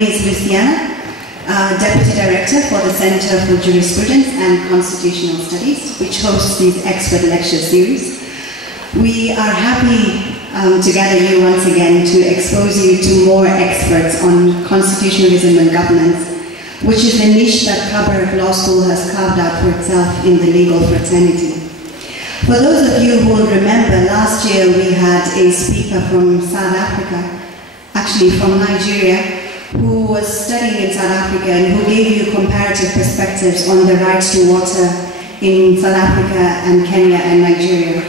is Luciana, Deputy Director for the Center for Jurisprudence and Constitutional Studies, which hosts these expert lecture series. We are happy to gather you once again to expose you to more experts on constitutionalism and governance, which is the niche that Kabarak Law School has carved out for itself in the legal fraternity. For those of you who will remember, last year we had a speaker from South Africa, actually from Nigeria, who was studying in South Africa and who gave you comparative perspectives on the rights to water in South Africa and Kenya and Nigeria.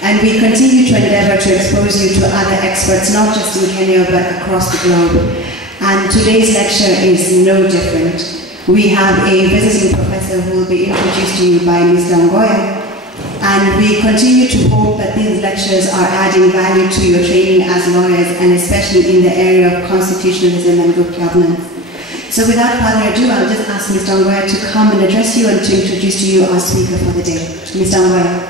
And we continue to endeavor to expose you to other experts, not just in Kenya, but across the globe. And today's lecture is no different. We have a visiting professor who will be introduced to you by Mr. Ngoya. And we continue to hope that these lectures are adding value to your training as lawyers, and especially in the area of constitutionalism and good governance. So without further ado, I'll just ask Mr. Ngoya to come and address you and to introduce to you our speaker for the day. Mr. Ngoya.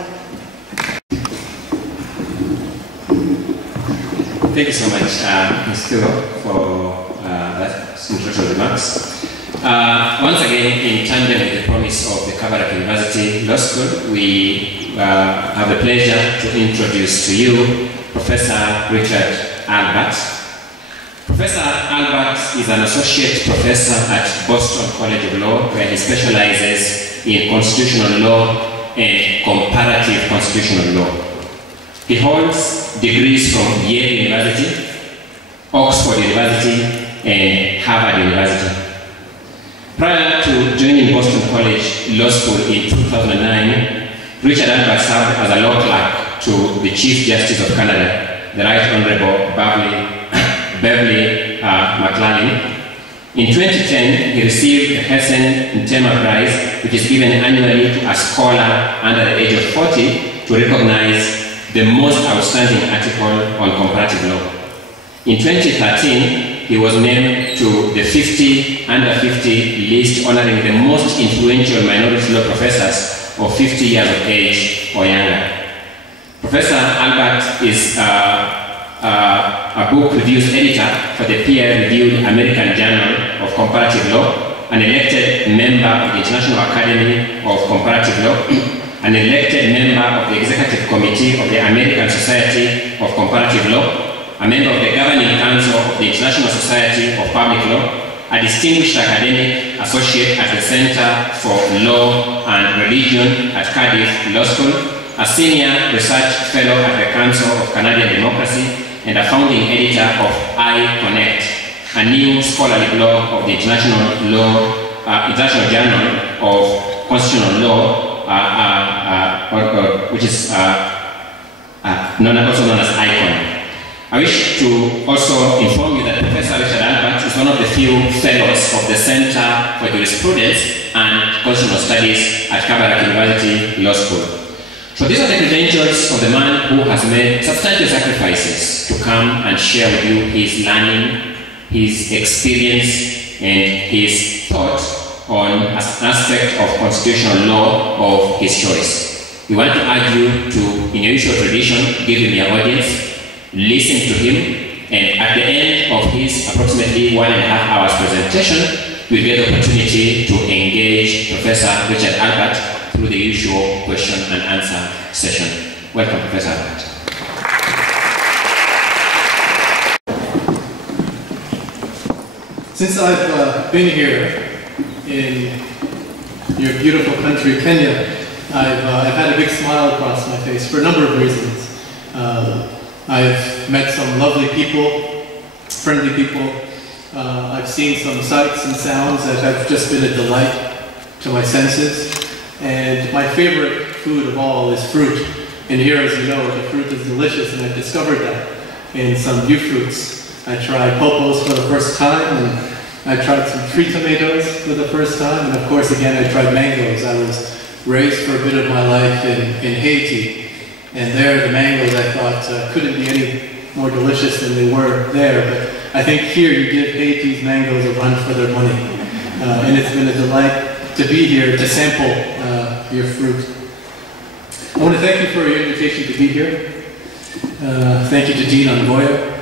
Thank you so much, Ms. Kilo, for that introductory remarks. Once again, in tandem with the promise of the Kabarak University Law School, we have the pleasure to introduce to you Professor Richard Albert. Professor Albert is an associate professor at Boston College of Law, where he specializes in constitutional law and comparative constitutional law. He holds degrees from Yale University, Oxford University, and Harvard University. Prior to joining Boston College Law School in 2009, Richard Albert served as a law clerk to the Chief Justice of Canada, the Right Honorable Beverly McClellan. In 2010, he received the Hessen Ntema Prize, which is given annually to a scholar under the age of 40 to recognize the most outstanding article on comparative law. In 2013, he was named to the 50 under 50 list honoring the most influential minority law professors of 50 years of age or younger. Professor Albert is a book reviews editor for the peer-reviewed American Journal of Comparative Law, an elected member of the International Academy of Comparative Law, an elected member of the Executive Committee of the American Society of Comparative Law, a member of the Governing Council of the International Society of Public Law, a distinguished academic associate at the Center for Law and Religion at Cardiff Law School, a senior research fellow at the Council of Canadian Democracy, and a founding editor of iConnect, a new scholarly blog of the International Journal of Constitutional Law, which is also known as ICON. I wish to also inform you that Professor Richard Albert is one of the few fellows of the Center for Jurisprudence and Constitutional Studies at Kabarak University Law School. So these are the credentials of the man who has made substantial sacrifices to come and share with you his learning, his experience, and his thought on an aspect of constitutional law of his choice. We want to urge you to, in your usual tradition, give him your audience, listen to him, and at the end of his approximately 1.5 hours presentation, we'll get the opportunity to engage Professor Richard Albert through the usual question and answer session. Welcome, Professor Albert. Since I've been here in your beautiful country, Kenya, I've had a big smile across my face for a number of reasons. I've met some lovely people, friendly people. I've seen some sights and sounds that have just been a delight to my senses. And my favorite food of all is fruit. And here, as you know, the fruit is delicious, and I've discovered that in some new fruits. I tried popos for the first time, and I tried some tree tomatoes for the first time, and of course, again, I tried mangoes. I was raised for a bit of my life in Haiti. And there, the mangoes, I thought, couldn't be any more delicious than they were there. But I think here you give Haiti's mangoes a run for their money. And it's been a delight to be here to sample your fruit. I want to thank you for your invitation to be here. Thank you to Dean Ngoya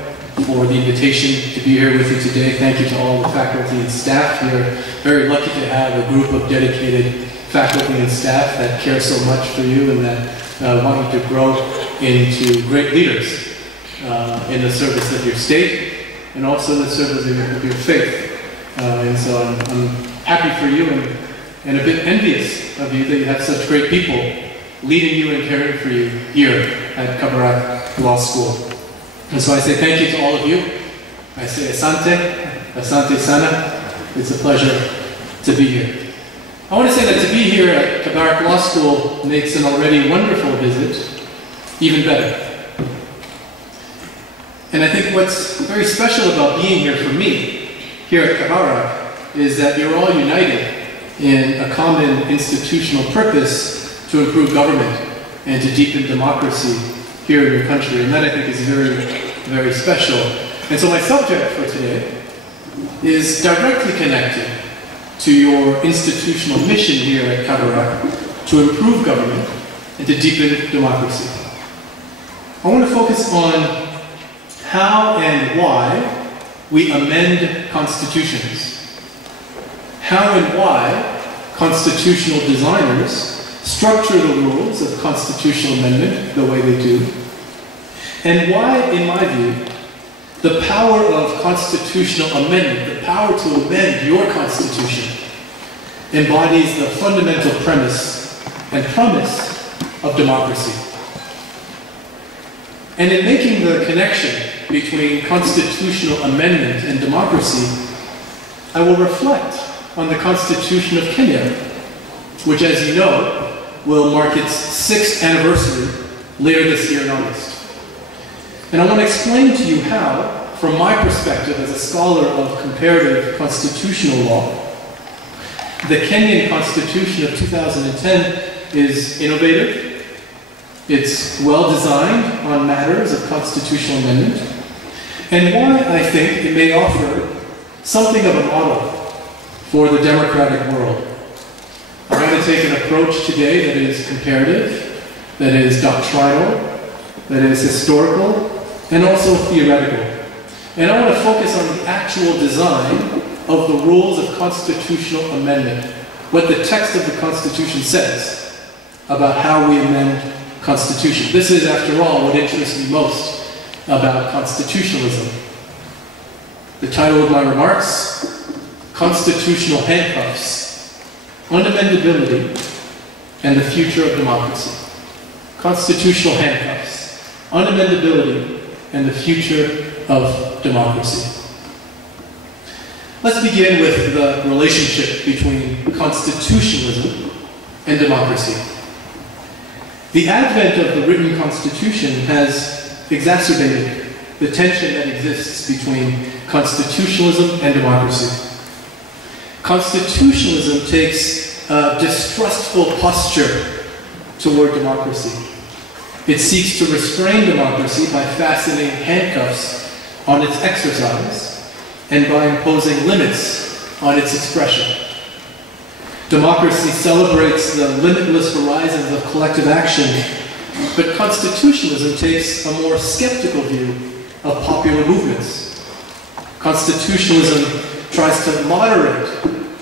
for the invitation to be here with you today. Thank you to all the faculty and staff. We are very lucky to have a group of dedicated faculty and staff that care so much for you and that want you to grow into great leaders in the service of your state and also in the service of your faith. And so I'm happy for you and a bit envious of you that you have such great people leading you and caring for you here at Kabarak Law School. And so I say thank you to all of you. I say asante sana. It's a pleasure to be here. I want to say that to be here at Kabarak Law School makes an already wonderful visit even better. And I think what's very special about being here for me, here at Kabarak, is that you're all united in a common institutional purpose to improve government and to deepen democracy here in your country. And that I think is very, very special. And so my subject for today is directly connected to your institutional mission here at Kabarak to improve government and to deepen democracy. I want to focus on how and why we amend constitutions. How and why constitutional designers structure the rules of constitutional amendment the way they do. And why, in my view, the power of constitutional amendment, the power to amend your constitution, embodies the fundamental premise and promise of democracy. And in making the connection between constitutional amendment and democracy, I will reflect on the Constitution of Kenya, which, as you know, will mark its 6th anniversary later this year in August. And I want to explain to you how, from my perspective as a scholar of comparative constitutional law, the Kenyan Constitution of 2010 is innovative, it's well designed on matters of constitutional amendment, and why I think it may offer something of a model for the democratic world. I'm going to take an approach today that is comparative, that is doctrinal, that is historical, and also theoretical. And I want to focus on the actual design of the rules of constitutional amendment, what the text of the Constitution says about how we amend Constitution. This is, after all, what interests me most about constitutionalism. The title of my remarks: Constitutional Handcuffs, Unamendability, and the Future of Democracy. Constitutional Handcuffs, Unamendability, and the Future of Democracy. Let's begin with the relationship between constitutionalism and democracy. The advent of the written Constitution has exacerbated the tension that exists between constitutionalism and democracy. Constitutionalism takes a distrustful posture toward democracy. It seeks to restrain democracy by fastening handcuffs on its exercise and by imposing limits on its expression. Democracy celebrates the limitless horizons of collective action, but constitutionalism takes a more skeptical view of popular movements. Constitutionalism tries to moderate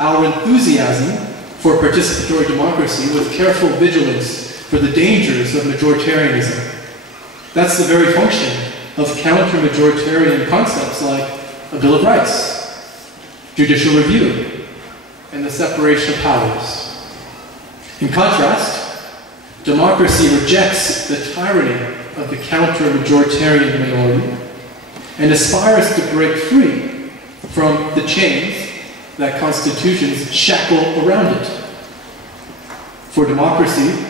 our enthusiasm for participatory democracy with careful vigilance for the dangers of majoritarianism. That's the very function of counter-majoritarian concepts like a Bill of Rights, judicial review, and the separation of powers. In contrast, democracy rejects the tyranny of the counter-majoritarian minority and aspires to break free from the chains that constitutions shackle around it. For democracy,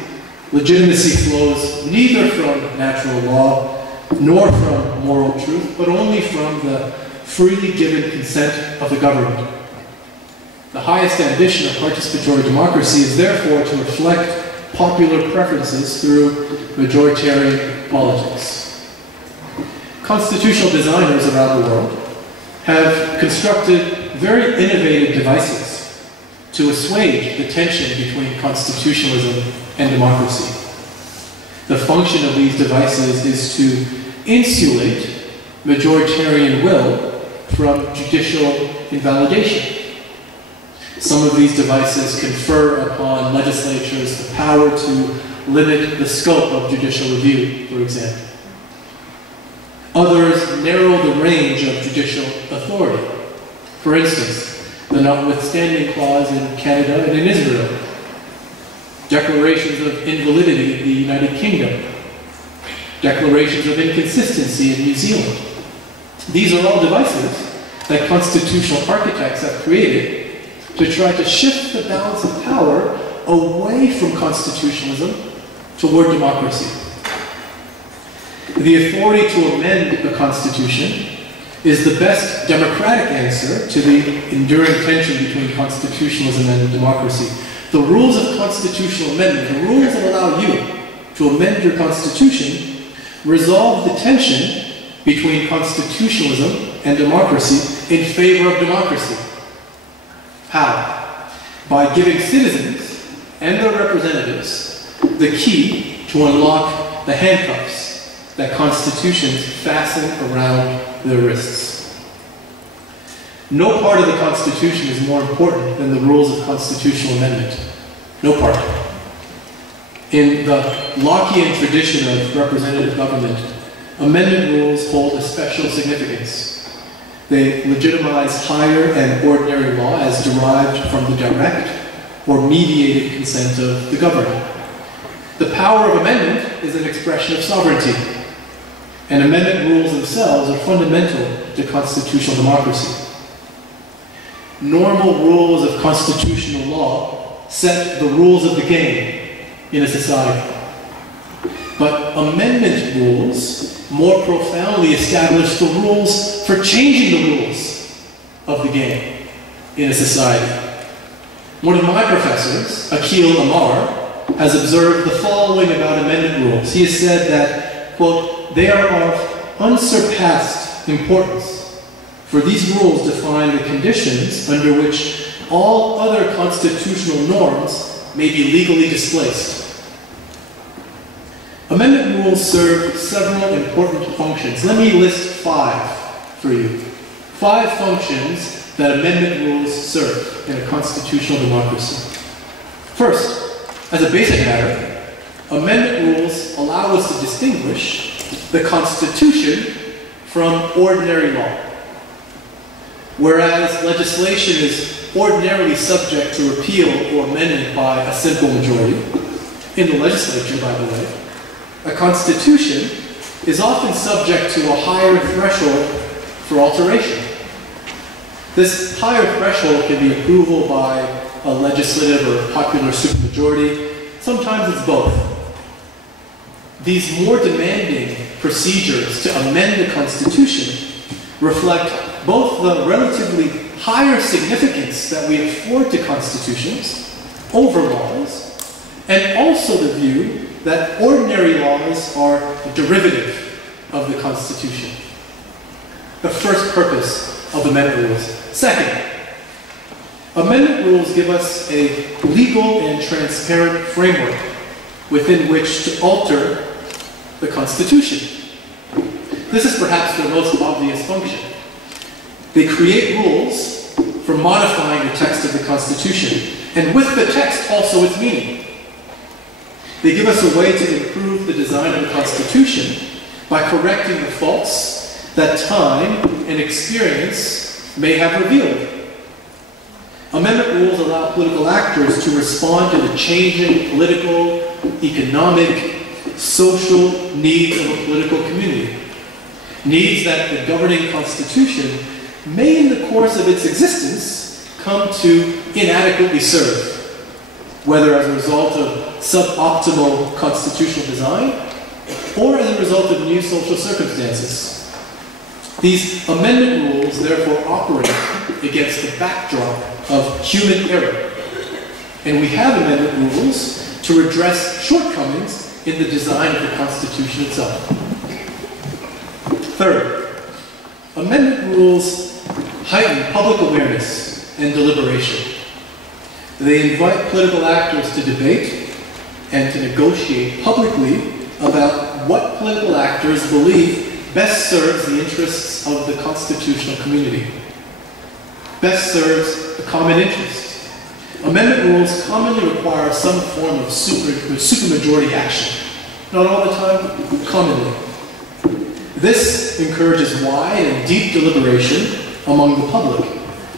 legitimacy flows neither from natural law nor from moral truth, but only from the freely given consent of the governed. The highest ambition of participatory democracy is therefore to reflect popular preferences through majoritarian politics. Constitutional designers around the world have constructed very innovative devices to assuage the tension between constitutionalism and democracy. The function of these devices is to insulate majoritarian will from judicial invalidation. Some of these devices confer upon legislatures the power to limit the scope of judicial review, for example. Others narrow the range of judicial authority. For instance, the notwithstanding clause in Canada and in Israel, declarations of invalidity in the United Kingdom, declarations of inconsistency in New Zealand. These are all devices that constitutional architects have created to try to shift the balance of power away from constitutionalism toward democracy. The authority to amend a constitution is the best democratic answer to the enduring tension between constitutionalism and democracy. The rules of constitutional amendment, the rules that allow you to amend your constitution, resolve the tension between constitutionalism and democracy in favor of democracy. How? By giving citizens and their representatives the key to unlock the handcuffs that constitutions fasten around their wrists. No part of the Constitution is more important than the rules of constitutional amendment. No part. In the Lockean tradition of representative government, amendment rules hold a special significance. They legitimize higher and ordinary law as derived from the direct or mediated consent of the governed. The power of amendment is an expression of sovereignty, and amendment rules themselves are fundamental to constitutional democracy. Normal rules of constitutional law set the rules of the game in a society. But amendment rules more profoundly establish the rules for changing the rules of the game in a society. One of my professors, Akil Amar, has observed the following about amendment rules. He has said that, quote, they are of unsurpassed importance, for these rules define the conditions under which all other constitutional norms may be legally displaced. Amendment rules serve several important functions. Let me list 5 for you. 5 functions that amendment rules serve in a constitutional democracy. First, as a basic matter, amendment rules allow us to distinguish the Constitution from ordinary law. Whereas legislation is ordinarily subject to repeal or amendment by a simple majority, in the legislature, by the way, a constitution is often subject to a higher threshold for alteration. This higher threshold can be approval by a legislative or popular supermajority. Sometimes it's both. These more demanding procedures to amend the Constitution reflect both the relatively higher significance that we afford to constitutions over laws, and also the view that ordinary laws are a derivative of the Constitution. The first purpose of amendment rules. Second, amendment rules give us a legal and transparent framework within which to alter the Constitution. This is perhaps their most obvious function. They create rules for modifying the text of the Constitution, and with the text also its meaning. They give us a way to improve the design of the Constitution by correcting the faults that time and experience may have revealed. Amendment rules allow political actors to respond to the changing political, economic, social needs of a political community. Needs that the governing Constitution may, in the course of its existence, come to inadequately serve, whether as a result of suboptimal constitutional design or as a result of new social circumstances. These amendment rules therefore operate against the backdrop of human error, and we have amendment rules to redress shortcomings in the design of the Constitution itself. Third, amendment rules heighten public awareness and deliberation. They invite political actors to debate and to negotiate publicly about what political actors believe best serves the interests of the constitutional community, best serves the common interest. Amendment rules commonly require some form of supermajority action. Not all the time, commonly. This encourages wide and deep deliberation among the public.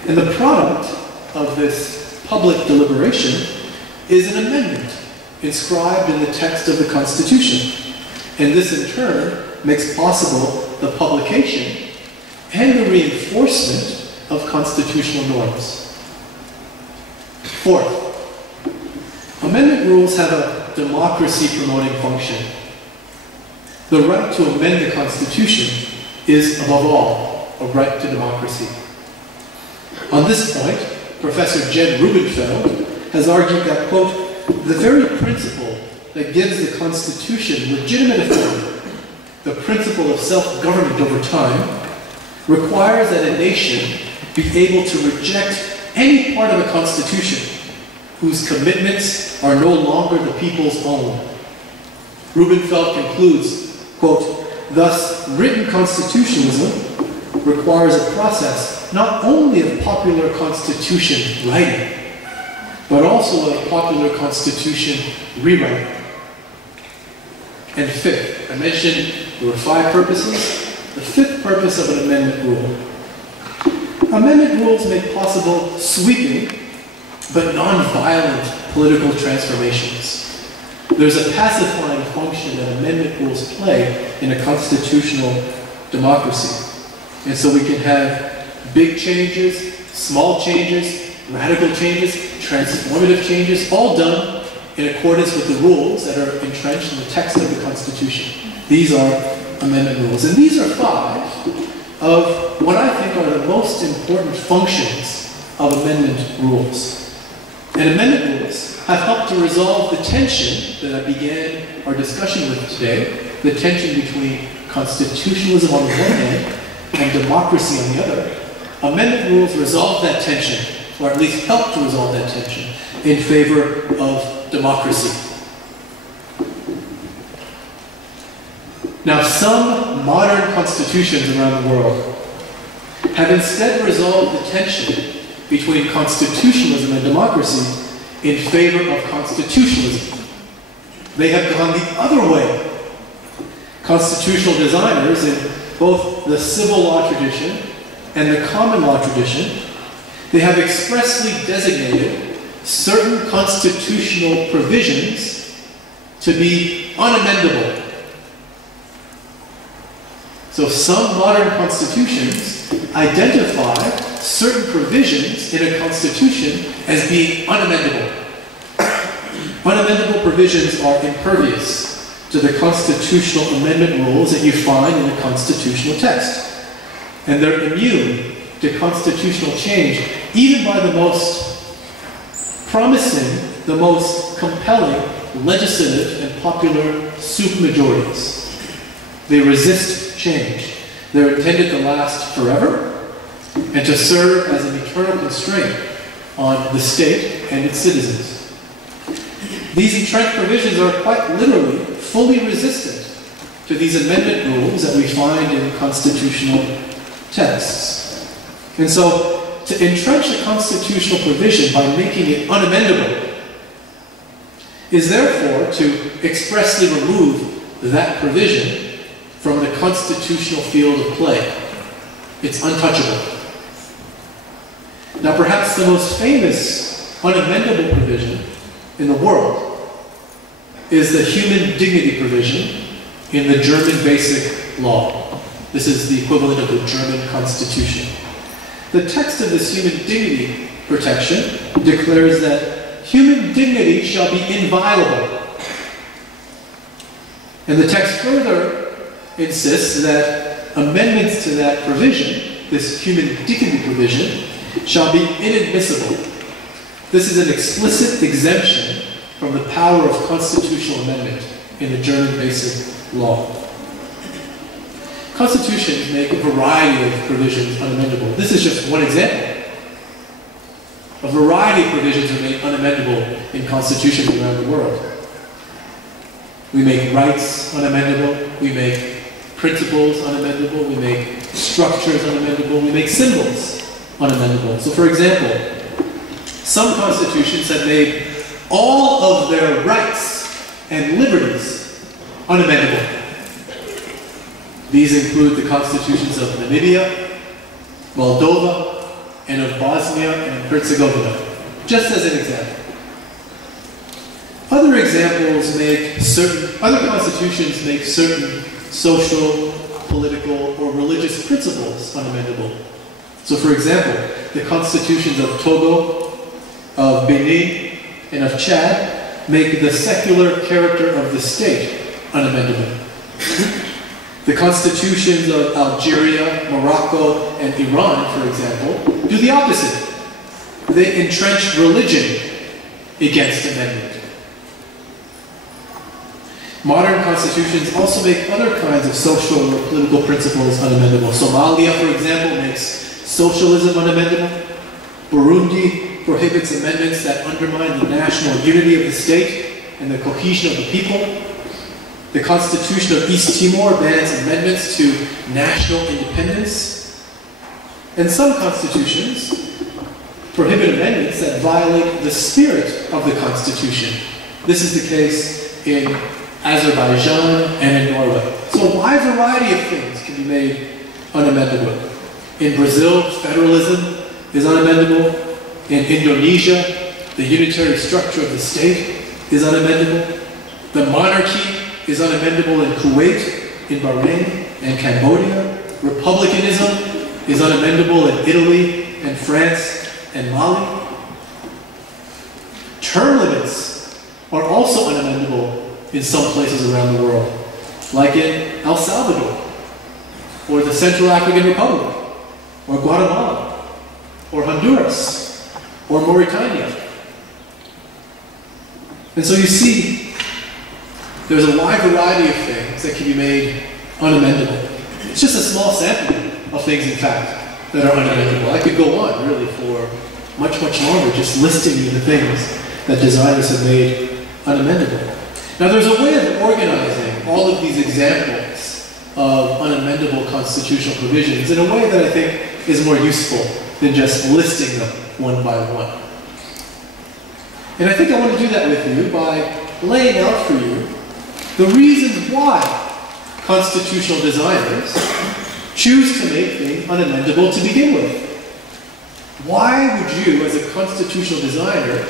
And the product of this public deliberation is an amendment inscribed in the text of the Constitution. And this in turn makes possible the publication and the reinforcement of constitutional norms. Fourth, amendment rules have a democracy-promoting function. The right to amend the Constitution is, above all, a right to democracy. On this point, Professor Jen Rubenfeld has argued that, quote, the very principle that gives the Constitution legitimate authority, the principle of self-government over time, requires that a nation be able to reject any part of a Constitution whose commitments are no longer the people's own. Rubenfeld concludes, quote, thus, written constitutionalism requires a process not only of popular constitution writing, but also of popular constitution rewriting. And fifth, I mentioned there were 5 purposes. The 5th purpose of an amendment rule. Amendment rules make possible sweeping but non-violent political transformations. There's a pacifying function that amendment rules play in a constitutional democracy. And so we can have big changes, small changes, radical changes, transformative changes, all done in accordance with the rules that are entrenched in the text of the Constitution. These are amendment rules. And these are 5 of what I think are the most important functions of amendment rules. And amendment rules have helped to resolve the tension that I began our discussion with today, the tension between constitutionalism on the one hand and democracy on the other. Amendment rules resolve that tension, or at least help to resolve that tension, in favor of democracy. Now, some modern constitutions around the world have instead resolved the tension between constitutionalism and democracy in favor of constitutionalism. They have gone the other way. Constitutional designers in both the civil law tradition and the common law tradition, they have expressly designated certain constitutional provisions to be unamendable. So some modern constitutions identify certain provisions in a constitution as being unamendable. Unamendable provisions are impervious to the constitutional amendment rules that you find in a constitutional text. And they're immune to constitutional change, even by the most promising, the most compelling legislative and popular supermajorities. They resist change. They're intended to last forever and to serve as an eternal constraint on the state and its citizens. These entrenched provisions are quite literally fully resistant to these amendment rules that we find in constitutional texts. And so, to entrench a constitutional provision by making it unamendable is therefore to expressly remove that provision from the constitutional field of play. It's untouchable. Now, perhaps the most famous unamendable provision in the world is the human dignity provision in the German Basic Law. This is the equivalent of the German Constitution. The text of this human dignity protection declares that human dignity shall be inviolable. And the text further insists that amendments to that provision, this human dignity provision, shall be inadmissible. This is an explicit exemption from the power of constitutional amendment in the German Basic Law. Constitutions make a variety of provisions unamendable. This is just one example. A variety of provisions are made unamendable in constitutions around the world. We make rights unamendable. We make principles unamendable, we make structures unamendable, we make symbols unamendable. So for example, some constitutions have made all of their rights and liberties unamendable. These include the constitutions of Namibia, Moldova, and of Bosnia and Herzegovina, just as an example. Other constitutions make certain social, political, or religious principles unamendable. So for example, the constitutions of Togo, of Benin, and of Chad make the secular character of the state unamendable. The constitutions of Algeria, Morocco, and Iran, for example, do the opposite. They entrench religion against amendment. Modern constitutions also make other kinds of social or political principles unamendable. Somalia, for example, makes socialism unamendable. Burundi prohibits amendments that undermine the national unity of the state and the cohesion of the people. The Constitution of East Timor bans amendments to national independence. And some constitutions prohibit amendments that violate the spirit of the Constitution. This is the case in Azerbaijan and in Norway. So a wide variety of things can be made unamendable. In Brazil, federalism is unamendable. In Indonesia, the unitary structure of the state is unamendable. The monarchy is unamendable in Kuwait, in Bahrain, and Cambodia. Republicanism is unamendable in Italy and France and Mali. Term limits are also unamendable in some places around the world, like in El Salvador, or the Central African Republic, or Guatemala, or Honduras, or Mauritania. And so you see, there's a wide variety of things that can be made unamendable. It's just a small sampling of things, in fact, that are unamendable. I could go on, really, for much, much longer, just listing you the things that designers have made unamendable. Now, there's a way of organizing all of these examples of unamendable constitutional provisions in a way that I think is more useful than just listing them one by one. And I think I want to do that with you by laying out for you the reasons why constitutional designers choose to make things unamendable to begin with. Why would you, as a constitutional designer,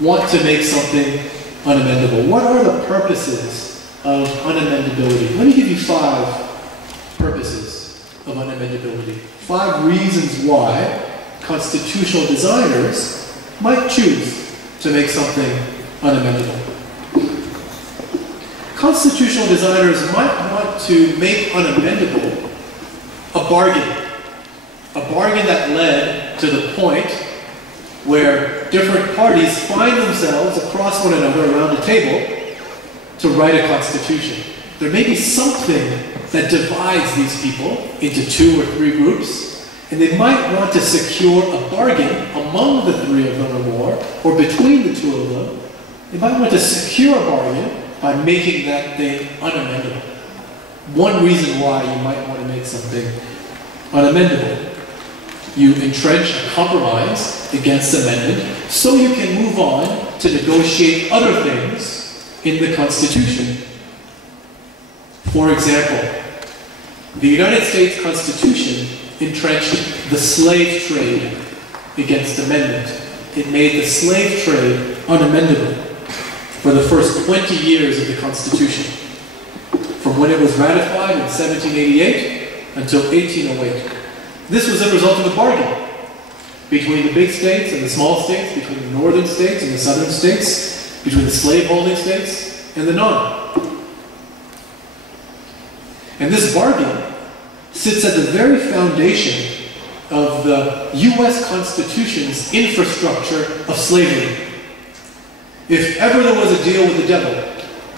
want to make something unamendable? What are the purposes of unamendability? Let me give you 5 purposes of unamendability. 5 reasons why constitutional designers might choose to make something unamendable. Constitutional designers might want to make unamendable a bargain that led to the point where different parties find themselves across one another around a table to write a constitution. There may be something that divides these people into 2 or 3 groups, and they might want to secure a bargain among the 3 of them or more, or between the 2 of them. They might want to secure a bargain by making that thing unamendable. One reason why you might want to make something unamendable. You entrench a compromise against amendment so you can move on to negotiate other things in the Constitution. For example, the United States Constitution entrenched the slave trade against amendment. It made the slave trade unamendable for the first 20 years of the Constitution, from when it was ratified in 1788 until 1808. This was a result of a bargain between the big states and the small states, between the northern states and the southern states, between the slave-holding states and the non. And this bargain sits at the very foundation of the U.S. Constitution's infrastructure of slavery. If ever there was a deal with the devil,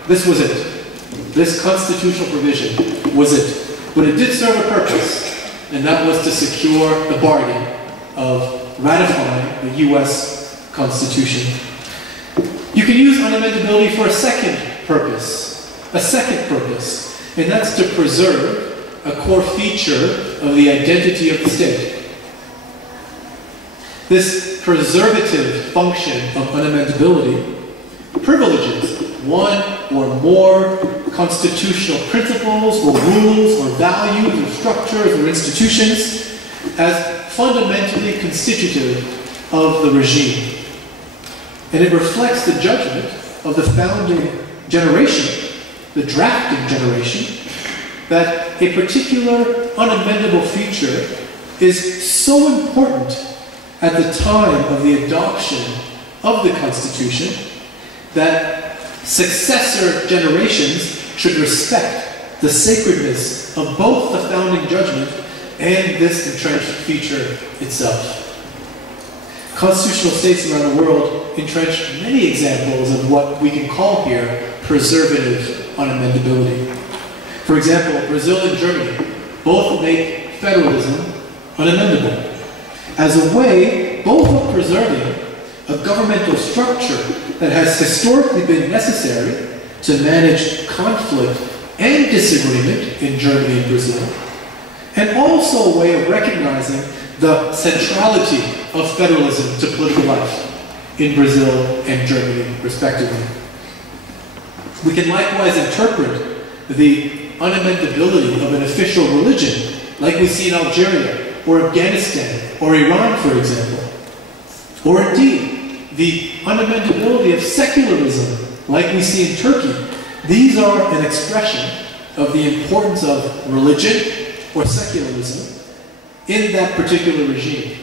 this was it. This constitutional provision was it. But it did serve a purpose, and that was to secure the bargain of ratifying the U.S. Constitution. You can use unamendability for a second purpose. and that's to preserve a core feature of the identity of the state. This preservative function of unamendability privileges one or more constitutional principles or rules or values or structures or institutions as fundamentally constitutive of the regime. And it reflects the judgment of the founding generation, the drafting generation, that a particular unamendable feature is so important at the time of the adoption of the Constitution that successor generations should respect the sacredness of both the founding judgment and this entrenched feature itself. Constitutional states around the world entrench many examples of what we can call here preservative unamendability. For example, Brazil and Germany both make federalism unamendable as a way both of preserving a governmental structure that has historically been necessary to manage conflict and disagreement in Germany and Brazil, and also a way of recognizing the centrality of federalism to political life in Brazil and Germany, respectively. We can likewise interpret the unamendability of an official religion, like we see in Algeria, or Afghanistan, or Iran, for example. Or indeed, the unamendability of secularism, like we see in Turkey. These are an expression of the importance of religion or secularism in that particular regime,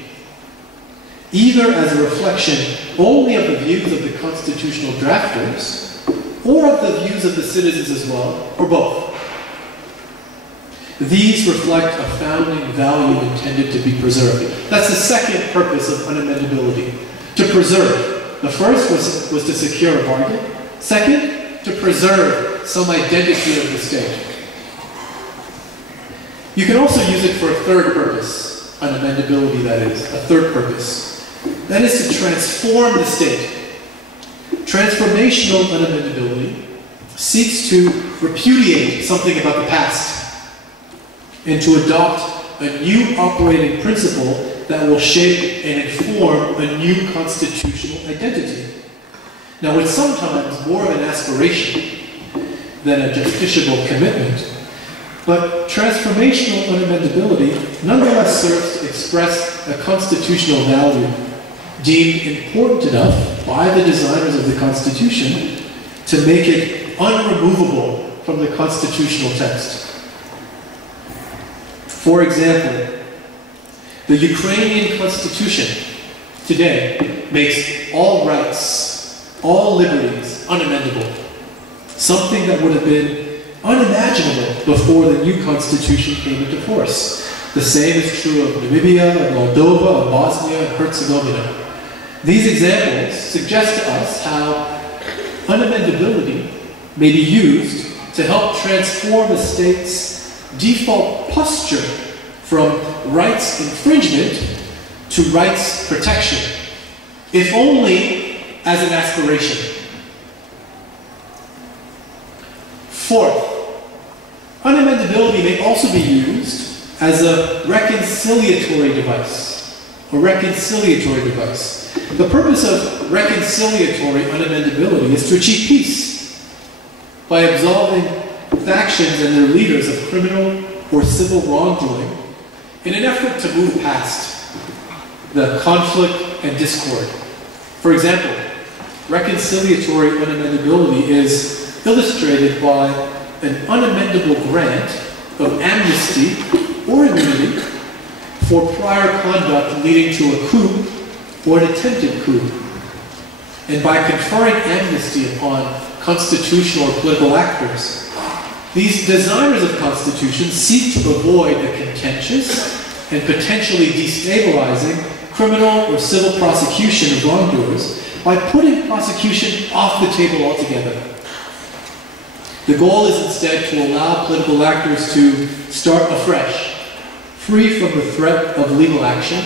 either as a reflection only of the views of the constitutional drafters, or of the views of the citizens as well, or both. These reflect a founding value intended to be preserved. That's the second purpose of unamendability, to preserve. The first was to secure a bargain. Second, to preserve some identity of the state. You can also use it for a third purpose, unamendability that is, a third purpose. That is to transform the state. Transformational unamendability seeks to repudiate something about the past and to adopt a new operating principle that will shape and inform a new constitutional identity. Now, it's sometimes more of an aspiration than a justiciable commitment, but transformational unamendability nonetheless serves to express a constitutional value deemed important enough by the designers of the Constitution to make it unremovable from the constitutional text. For example, the Ukrainian Constitution today makes all rights, all liberties unamendable, something that would have been unimaginable before the new Constitution came into force. The same is true of Namibia, and Moldova, and Bosnia, and Herzegovina. These examples suggest to us how unamendability may be used to help transform a state's default posture from rights infringement to rights protection, if only as an aspiration. Fourth, unamendability may also be used as a reconciliatory device. A reconciliatory device. The purpose of reconciliatory unamendability is to achieve peace by absolving factions and their leaders of criminal or civil wrongdoing in an effort to move past the conflict and discord. For example, reconciliatory unamendability is illustrated by an unamendable grant of amnesty or immunity for prior conduct leading to a coup or an attempted coup. And by conferring amnesty upon constitutional or political actors, these designers of constitutions seek to avoid the contentious and potentially destabilizing criminal or civil prosecution of wrongdoers by putting prosecution off the table altogether. The goal is instead to allow political actors to start afresh, free from the threat of legal action,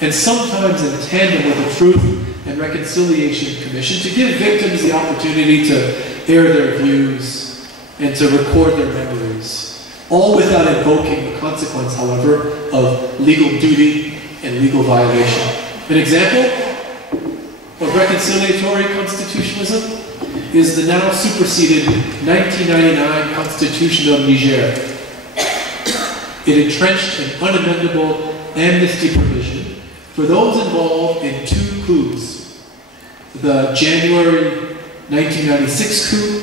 and sometimes in tandem with the Truth and Reconciliation Commission to give victims the opportunity to air their views and to record their memories. priorities, all without invoking the consequence, however, of legal duty and legal violation. An example of reconciliatory constitutionalism is the now superseded 1999 Constitution of Niger. It entrenched an unamendable amnesty provision for those involved in two coups, the January 1996 coup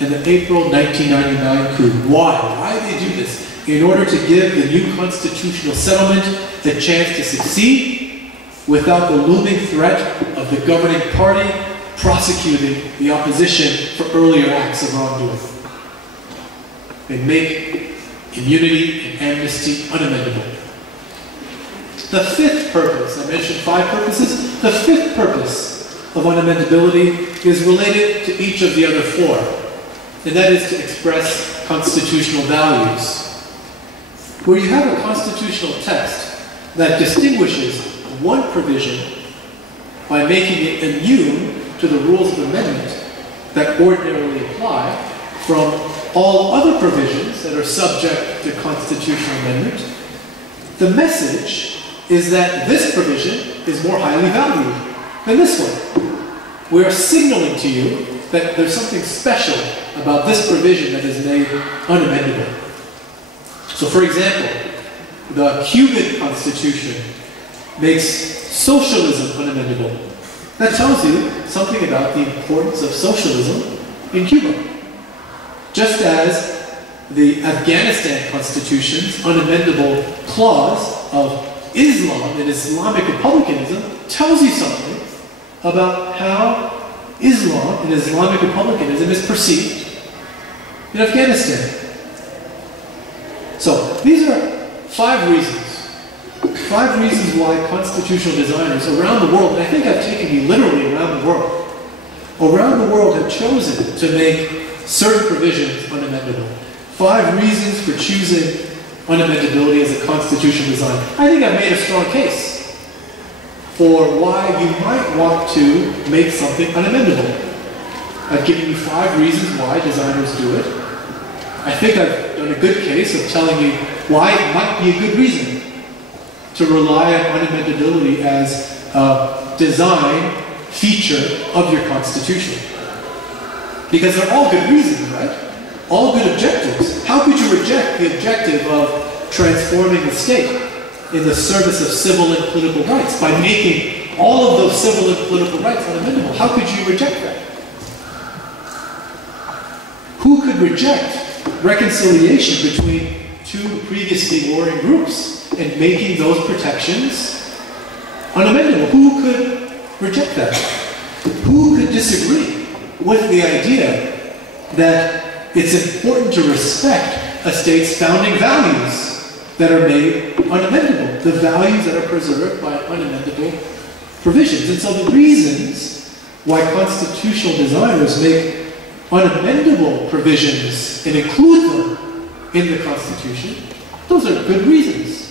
and the April 1999 coup. Why? Why did they do this? In order to give the new constitutional settlement the chance to succeed without the looming threat of the governing party prosecuting the opposition for earlier acts of wrongdoing. They make immunity and amnesty unamendable. The fifth purpose, I mentioned 5 purposes, the fifth purpose of unamendability is related to each of the other 4, and that is to express constitutional values. Where you have a constitutional text that distinguishes one provision by making it immune to the rules of amendment that ordinarily apply from all other provisions that are subject to constitutional amendment, the message is that this provision is more highly valued than this one. We are signaling to you that there's something special about this provision that is made unamendable. So for example, the Cuban Constitution makes socialism unamendable. That tells you something about the importance of socialism in Cuba. Just as the Afghanistan Constitution's unamendable clause of Islam and Islamic republicanism tells you something about how Islam and Islamic republicanism is perceived in Afghanistan. So these are 5 reasons. 5 reasons why constitutional designers around the world, and I think I've taken you literally around the world have chosen to make certain provisions unamendable. 5 reasons for choosing unamendability as a constitutional design. I think I've made a strong case for why you might want to make something unamendable. I've given you 5 reasons why designers do it. I think I've done a good case of telling you why it might be a good reason to rely on unamendability as a design feature of your constitution. Because they're all good reasons, right? All good objectives. How could you reject the objective of transforming the state in the service of civil and political rights by making all of those civil and political rights unamendable? How could you reject that? Who could reject reconciliation between 2 previously warring groups and making those protections unamendable? Who could reject that? Who could disagree with the idea that it's important to respect a state's founding values that are made unamendable, the values that are preserved by unamendable provisions? And so the reasons why constitutional designers make unamendable provisions and include them in the Constitution, those are good reasons.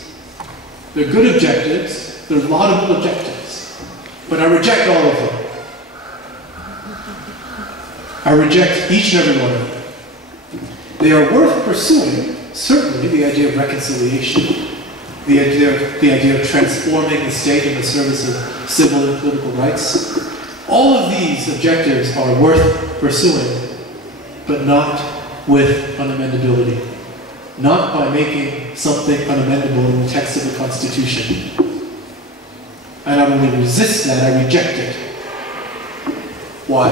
They're good objectives, they're laudable objectives. But I reject all of them. I reject each and every one of them. They are worth pursuing, certainly the idea of reconciliation, the idea of transforming the state in the service of civil and political rights. All of these objectives are worth pursuing, but not with unamendability. Not by making something unamendable in the text of the Constitution. I not only resist that, I reject it. Why?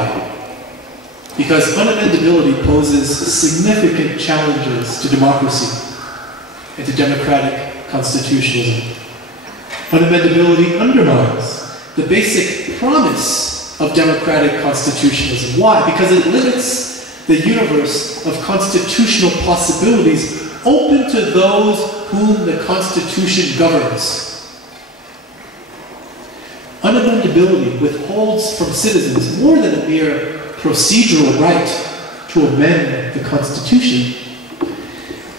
Because unamendability poses significant challenges to democracy and to democratic constitutionalism. Unamendability undermines the basic promise of democratic constitutionalism. Why? Because it limits the universe of constitutional possibilities open to those whom the Constitution governs. Unamendability withholds from citizens more than a mere procedural right to amend the Constitution.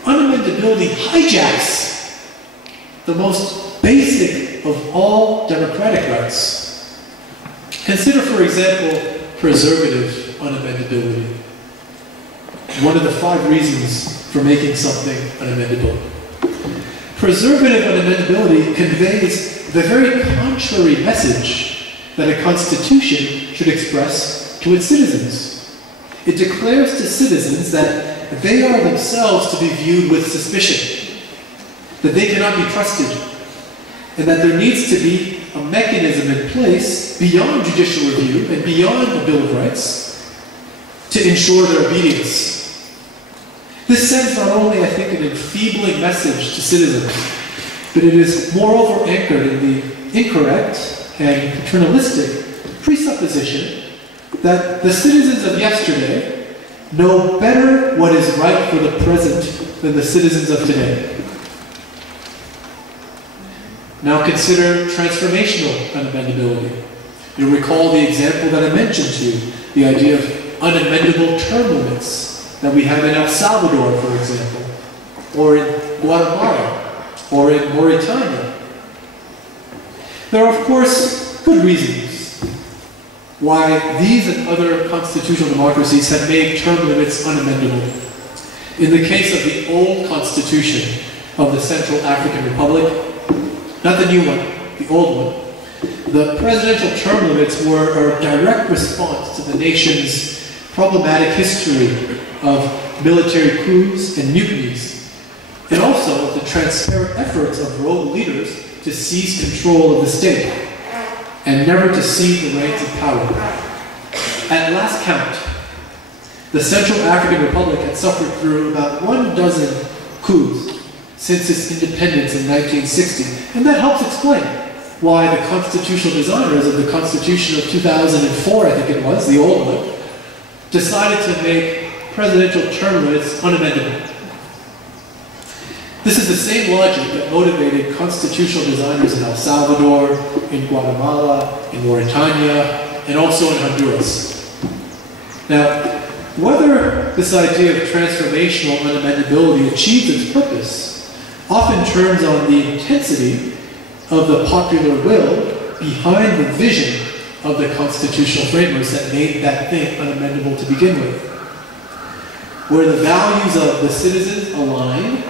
Unamendability hijacks the most basic of all democratic rights. Consider, for example, preservative unamendability. One of the 5 reasons for making something unamendable. Preservative unamendability conveys the very contrary message that a constitution should express to its citizens. It declares to citizens that they are themselves to be viewed with suspicion, that they cannot be trusted, and that there needs to be a mechanism in place beyond judicial review and beyond the Bill of Rights to ensure their obedience. This sends not only, I think, an enfeebling message to citizens, but it is moreover anchored in the incorrect and paternalistic presupposition that the citizens of yesterday know better what is right for the present than the citizens of today. Now consider transformational unamendability. You'll recall the example that I mentioned to you, the idea of unamendable term limits that we have in El Salvador, for example, or in Guatemala, or in Mauritania. There are, of course, good reasons why these and other constitutional democracies have made term limits unamendable. In the case of the old constitution of the Central African Republic, not the new one, the old one, the presidential term limits were a direct response to the nation's problematic history of military coups and mutinies, and also the transparent efforts of rogue leaders to seize control of the state and never to cede the reins of power. At last count, the Central African Republic had suffered through about 12 coups since its independence in 1960, and that helps explain why the constitutional designers of the Constitution of 2004, I think it was, the old one, decided to make presidential term limits unamendable. This is the same logic that motivated constitutional designers in El Salvador, in Guatemala, in Mauritania, and also in Honduras. Now, whether this idea of transformational unamendability achieves its purpose often turns on the intensity of the popular will behind the vision of the constitutional framers that made that thing unamendable to begin with. Where the values of the citizens align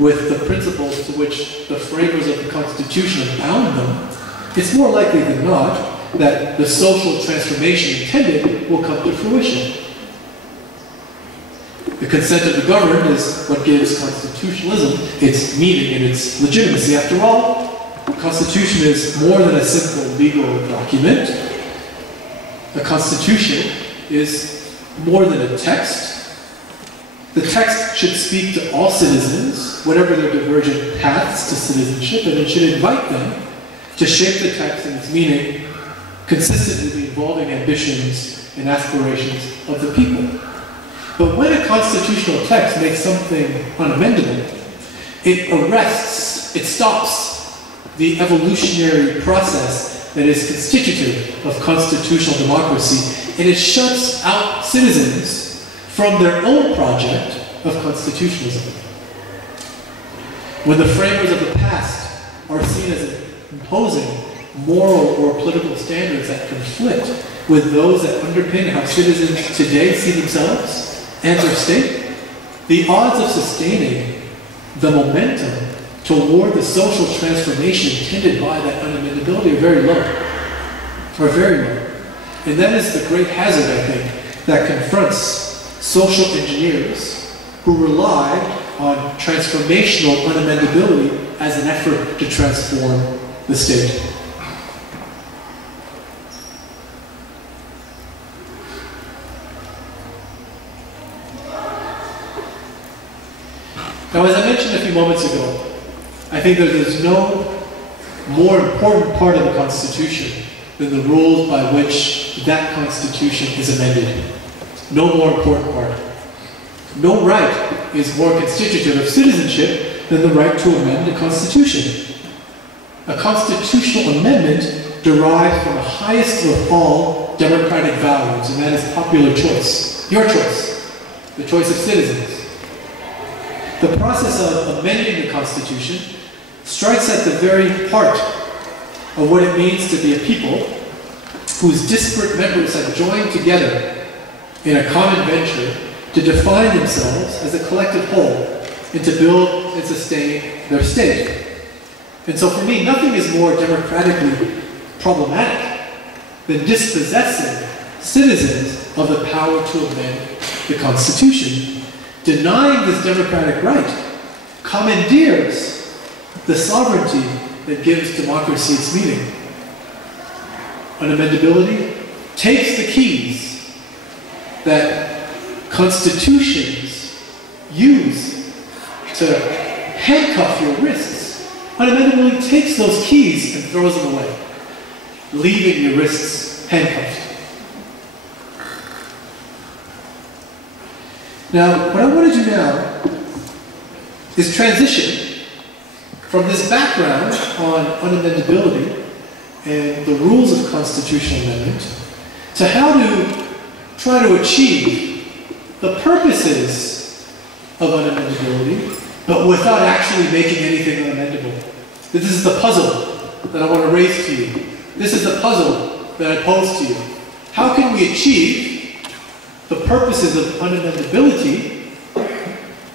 with the principles to which the framers of the Constitution have bound them, it's more likely than not that the social transformation intended will come to fruition. The consent of the governed is what gives constitutionalism its meaning and its legitimacy. After all, the Constitution is more than a simple legal document. The Constitution is more than a text. The text should speak to all citizens, whatever their divergent paths to citizenship, and it should invite them to shape the text and its meaning consistent with the evolving ambitions and aspirations of the people. But when a constitutional text makes something unamendable, it arrests, it stops the evolutionary process that is constitutive of constitutional democracy, and it shuts out citizens from their own project of constitutionalism. When the framers of the past are seen as imposing moral or political standards that conflict with those that underpin how citizens today see themselves and their state, the odds of sustaining the momentum toward the social transformation intended by that unamendability are very low. And that is the great hazard, I think, that confronts social engineers who rely on transformational unamendability as an effort to transform the state. Now, as I mentioned a few moments ago, I think that there's no more important part of the Constitution than the rules by which that Constitution is amended. No more important part. No right is more constitutive of citizenship than the right to amend a constitution. A constitutional amendment derives from the highest of all democratic values, and that is popular choice. Your choice. The choice of citizens. The process of amending the Constitution strikes at the very heart of what it means to be a people whose disparate members have joined together in a common venture to define themselves as a collective whole and to build and sustain their state. And so for me, nothing is more democratically problematic than dispossessing citizens of the power to amend the Constitution. Denying this democratic right commandeers the sovereignty that gives democracy its meaning. Unamendability takes the keys that constitutions use to handcuff your wrists. Unamendability takes those keys and throws them away, leaving your wrists handcuffed. Now, what I want to do now is transition from this background on unamendability and the rules of constitutional amendment to how to try to achieve the purposes of unamendability, but without actually making anything unamendable. This is the puzzle that I want to raise to you. This is the puzzle that I pose to you. How can we achieve the purposes of unamendability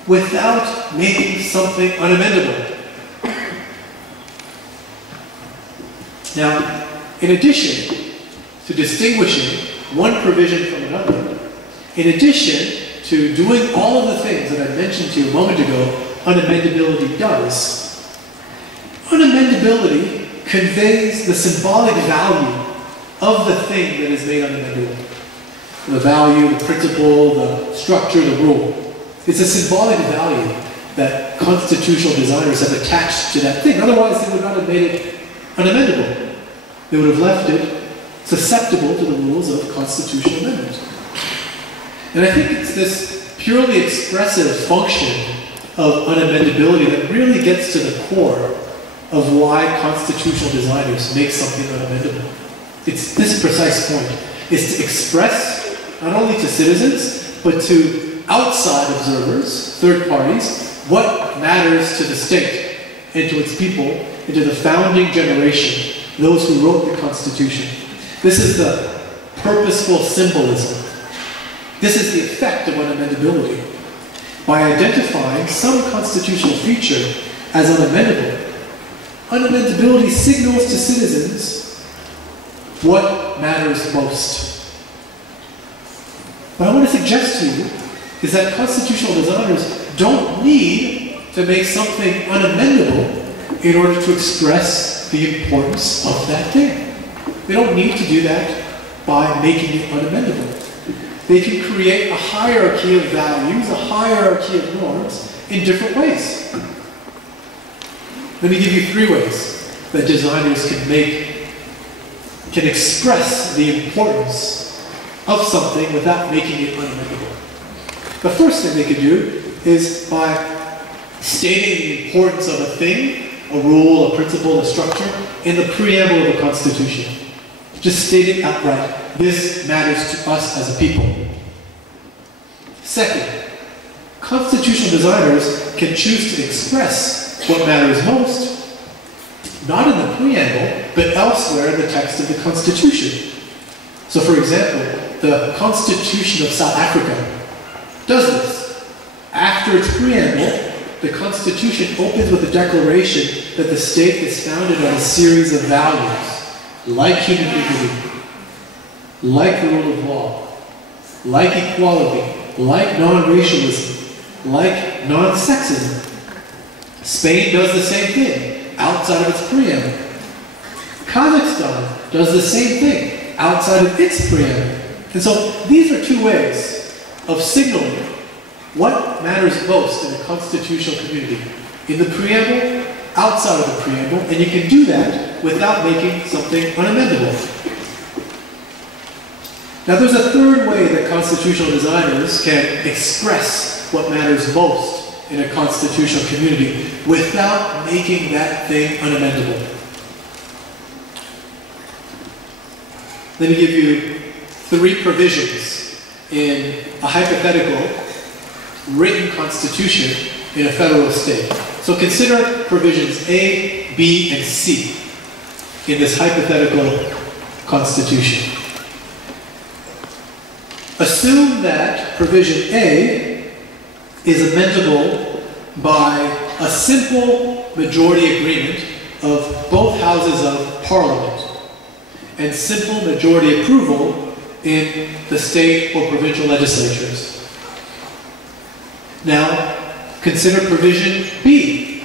without making something unamendable? Now, in addition to distinguishing one provision from another, in addition to doing all of the things that I mentioned to you a moment ago, unamendability does, unamendability conveys the symbolic value of the thing that is made unamendable. The value, the principle, the structure, the rule. It's a symbolic value that constitutional designers have attached to that thing. Otherwise, they would not have made it unamendable. They would have left it susceptible to the rules of constitutional amendment. And I think it's this purely expressive function of unamendability that really gets to the core of why constitutional designers make something unamendable. It's this precise point. It's to express, not only to citizens, but to outside observers, third parties, what matters to the state and to its people and to the founding generation, those who wrote the Constitution. This is the purposeful symbolism. This is the effect of unamendability. By identifying some constitutional feature as unamendable, unamendability signals to citizens what matters most. What I want to suggest to you is that constitutional designers don't need to make something unamendable in order to express the importance of that thing. They don't need to do that by making it unamendable. They can create a hierarchy of values, a hierarchy of norms in different ways. Let me give you 3 ways that designers can express the importance of something without making it unamendable. The first thing they could do is by stating the importance of a thing, a rule, a principle, a structure, in the preamble of a constitution. Just state it outright. This matters to us as a people. Second, constitutional designers can choose to express what matters most, not in the preamble, but elsewhere in the text of the Constitution. So for example, the Constitution of South Africa does this. After its preamble, the Constitution opens with a declaration that the state is founded on a series of values, like human dignity, like the rule of law, like equality, like non-racialism, like non-sexism. Spain does the same thing outside of its preamble. Kazakhstan does the same thing outside of its preamble. And so these are 2 ways of signaling what matters most in a constitutional community. In the preamble, outside of the preamble, and you can do that without making something unamendable. Now there's a third way that constitutional designers can express what matters most in a constitutional community without making that thing unamendable. Let me give you 3 provisions in a hypothetical written constitution in a federal state. So consider provisions A, B, and C in this hypothetical constitution. assume that provision A is amendable by a simple majority agreement of both houses of Parliament and simple majority approval in the state or provincial legislatures. Now, consider provision B.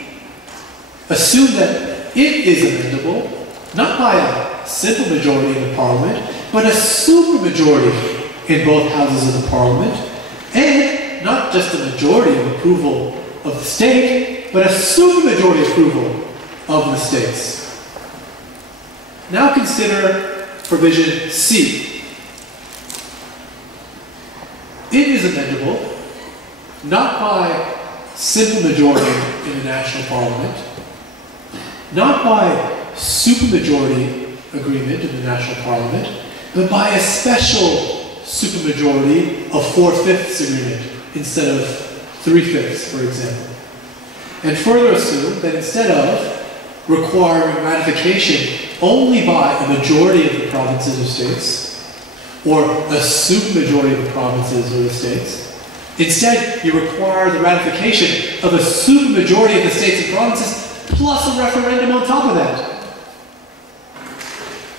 Assume that it is amendable, not by a simple majority in the Parliament, but a supermajority in both houses of the Parliament, and not just a majority of approval of the state, but a supermajority approval of the states. Now consider provision C. It is amendable, not by simple majority in the national Parliament, not by supermajority agreement in the national Parliament, but by a special supermajority of 4/5 agreement instead of 3/5, for example. And further assume that instead of requiring ratification only by a majority of the provinces or states, or a supermajority of the provinces or the states, instead you require the ratification of a supermajority of the states and provinces plus a referendum on top of that.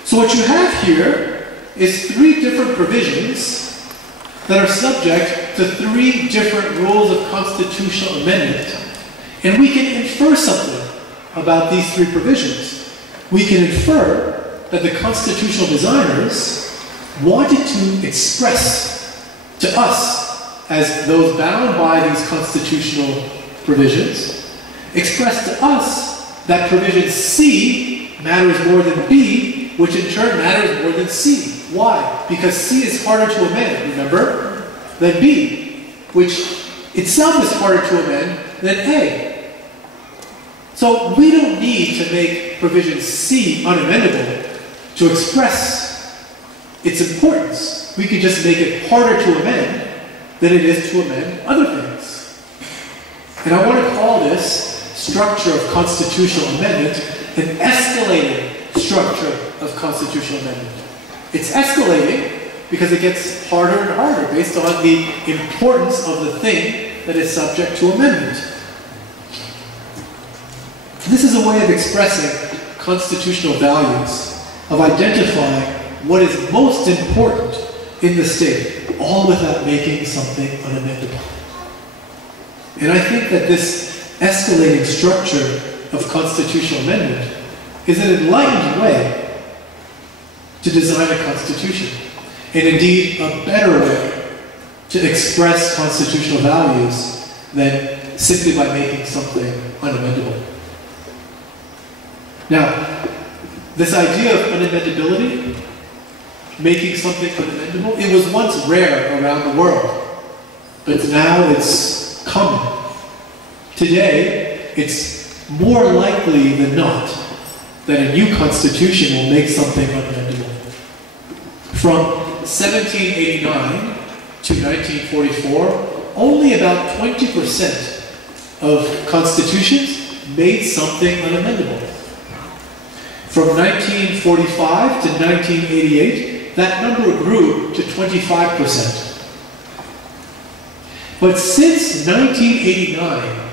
So what you have here is 3 different provisions that are subject to 3 different rules of constitutional amendment, and we can infer something about these 3 provisions. We can infer that the constitutional designers wanted to express to us, as those bound by these constitutional provisions, express to us that provision C matters more than B, which in turn matters more than C. Why? Because C is harder to amend, remember, than B, which itself is harder to amend than A. So we don't need to make provision C unamendable to express its importance. We could just make it harder to amend than it is to amend other things. And I want to call this structure of constitutional amendment an escalating structure of constitutional amendment. It's escalating because it gets harder and harder based on the importance of the thing that is subject to amendment. This is a way of expressing constitutional values, of identifying what is most important in the state, all without making something unamendable. And I think that this escalating structure of constitutional amendment is an enlightened way to design a constitution, and indeed a better way to express constitutional values than simply by making something unamendable. Now, this idea of unamendability, making something unamendable, it was once rare around the world, but now it's common. Today, it's more likely than not that a new constitution will make something unamendable. From 1789 to 1944, only about 20% of constitutions made something unamendable. From 1945 to 1988, that number grew to 25%. But since 1989,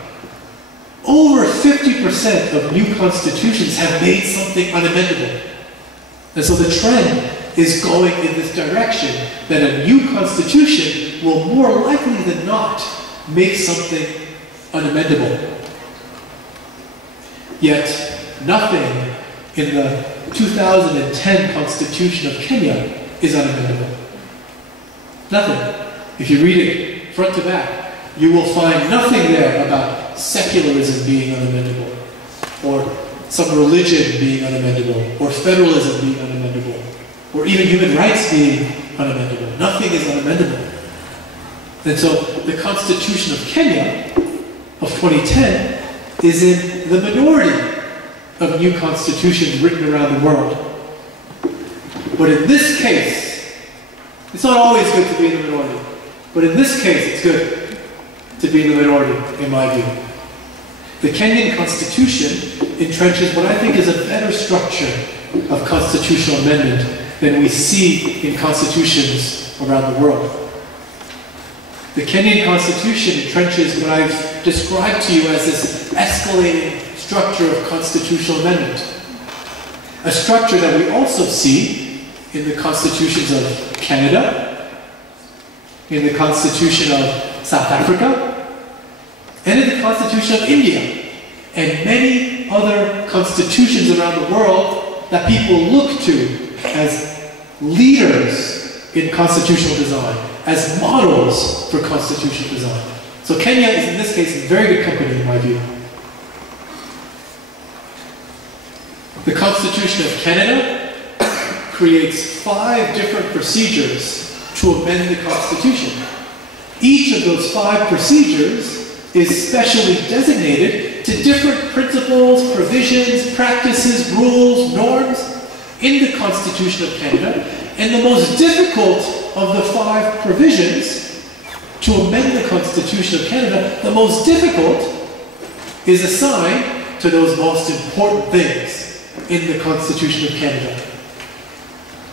over 50% of new constitutions have made something unamendable. And so the trend is going in this direction, that a new constitution will more likely than not make something unamendable. Yet, nothing in the 2010 Constitution of Kenya is unamendable. Nothing. If you read it front to back, you will find nothing there about secularism being unamendable, or some religion being unamendable, or federalism being unamendable, or even human rights being unamendable. Nothing is unamendable. And so the Constitution of Kenya of 2010 is in the minority of new constitutions written around the world. But in this case, it's not always good to be in the minority, but in this case it's good to be in the minority, in my view. The Kenyan Constitution entrenches what I think is a better structure of constitutional amendment than we see in constitutions around the world. The Kenyan Constitution entrenches what I've described to you as this escalating structure of constitutional amendment. A structure that we also see in the constitutions of Canada, in the Constitution of South Africa, and in the Constitution of India, and many other constitutions around the world that people look to as leaders in constitutional design, as models for constitutional design. So Kenya is, in this case, in very good company, in my view. The Constitution of Canada creates 5 different procedures to amend the Constitution. Each of those 5 procedures is specially designated to different principles, provisions, practices, rules, norms in the Constitution of Canada. And the most difficult of the 5 provisions to amend the Constitution of Canada, the most difficult is assigned to those most important things in the Constitution of Canada.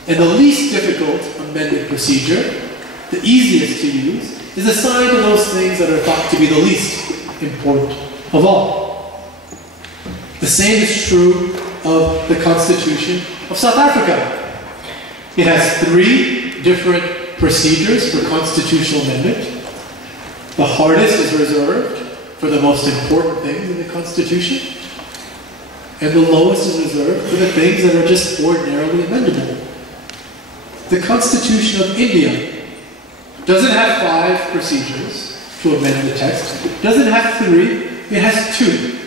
And the least difficult amendment procedure, the easiest to use, is assigned to those things that are thought to be the least important of all. The same is true of the Constitution of South Africa. It has 3 different procedures for constitutional amendment. The hardest is reserved for the most important things in the Constitution, and the lowest is reserved for the things that are just ordinarily amendable. The Constitution of India doesn't have 5 procedures to amend the text. It doesn't have 3, it has 2.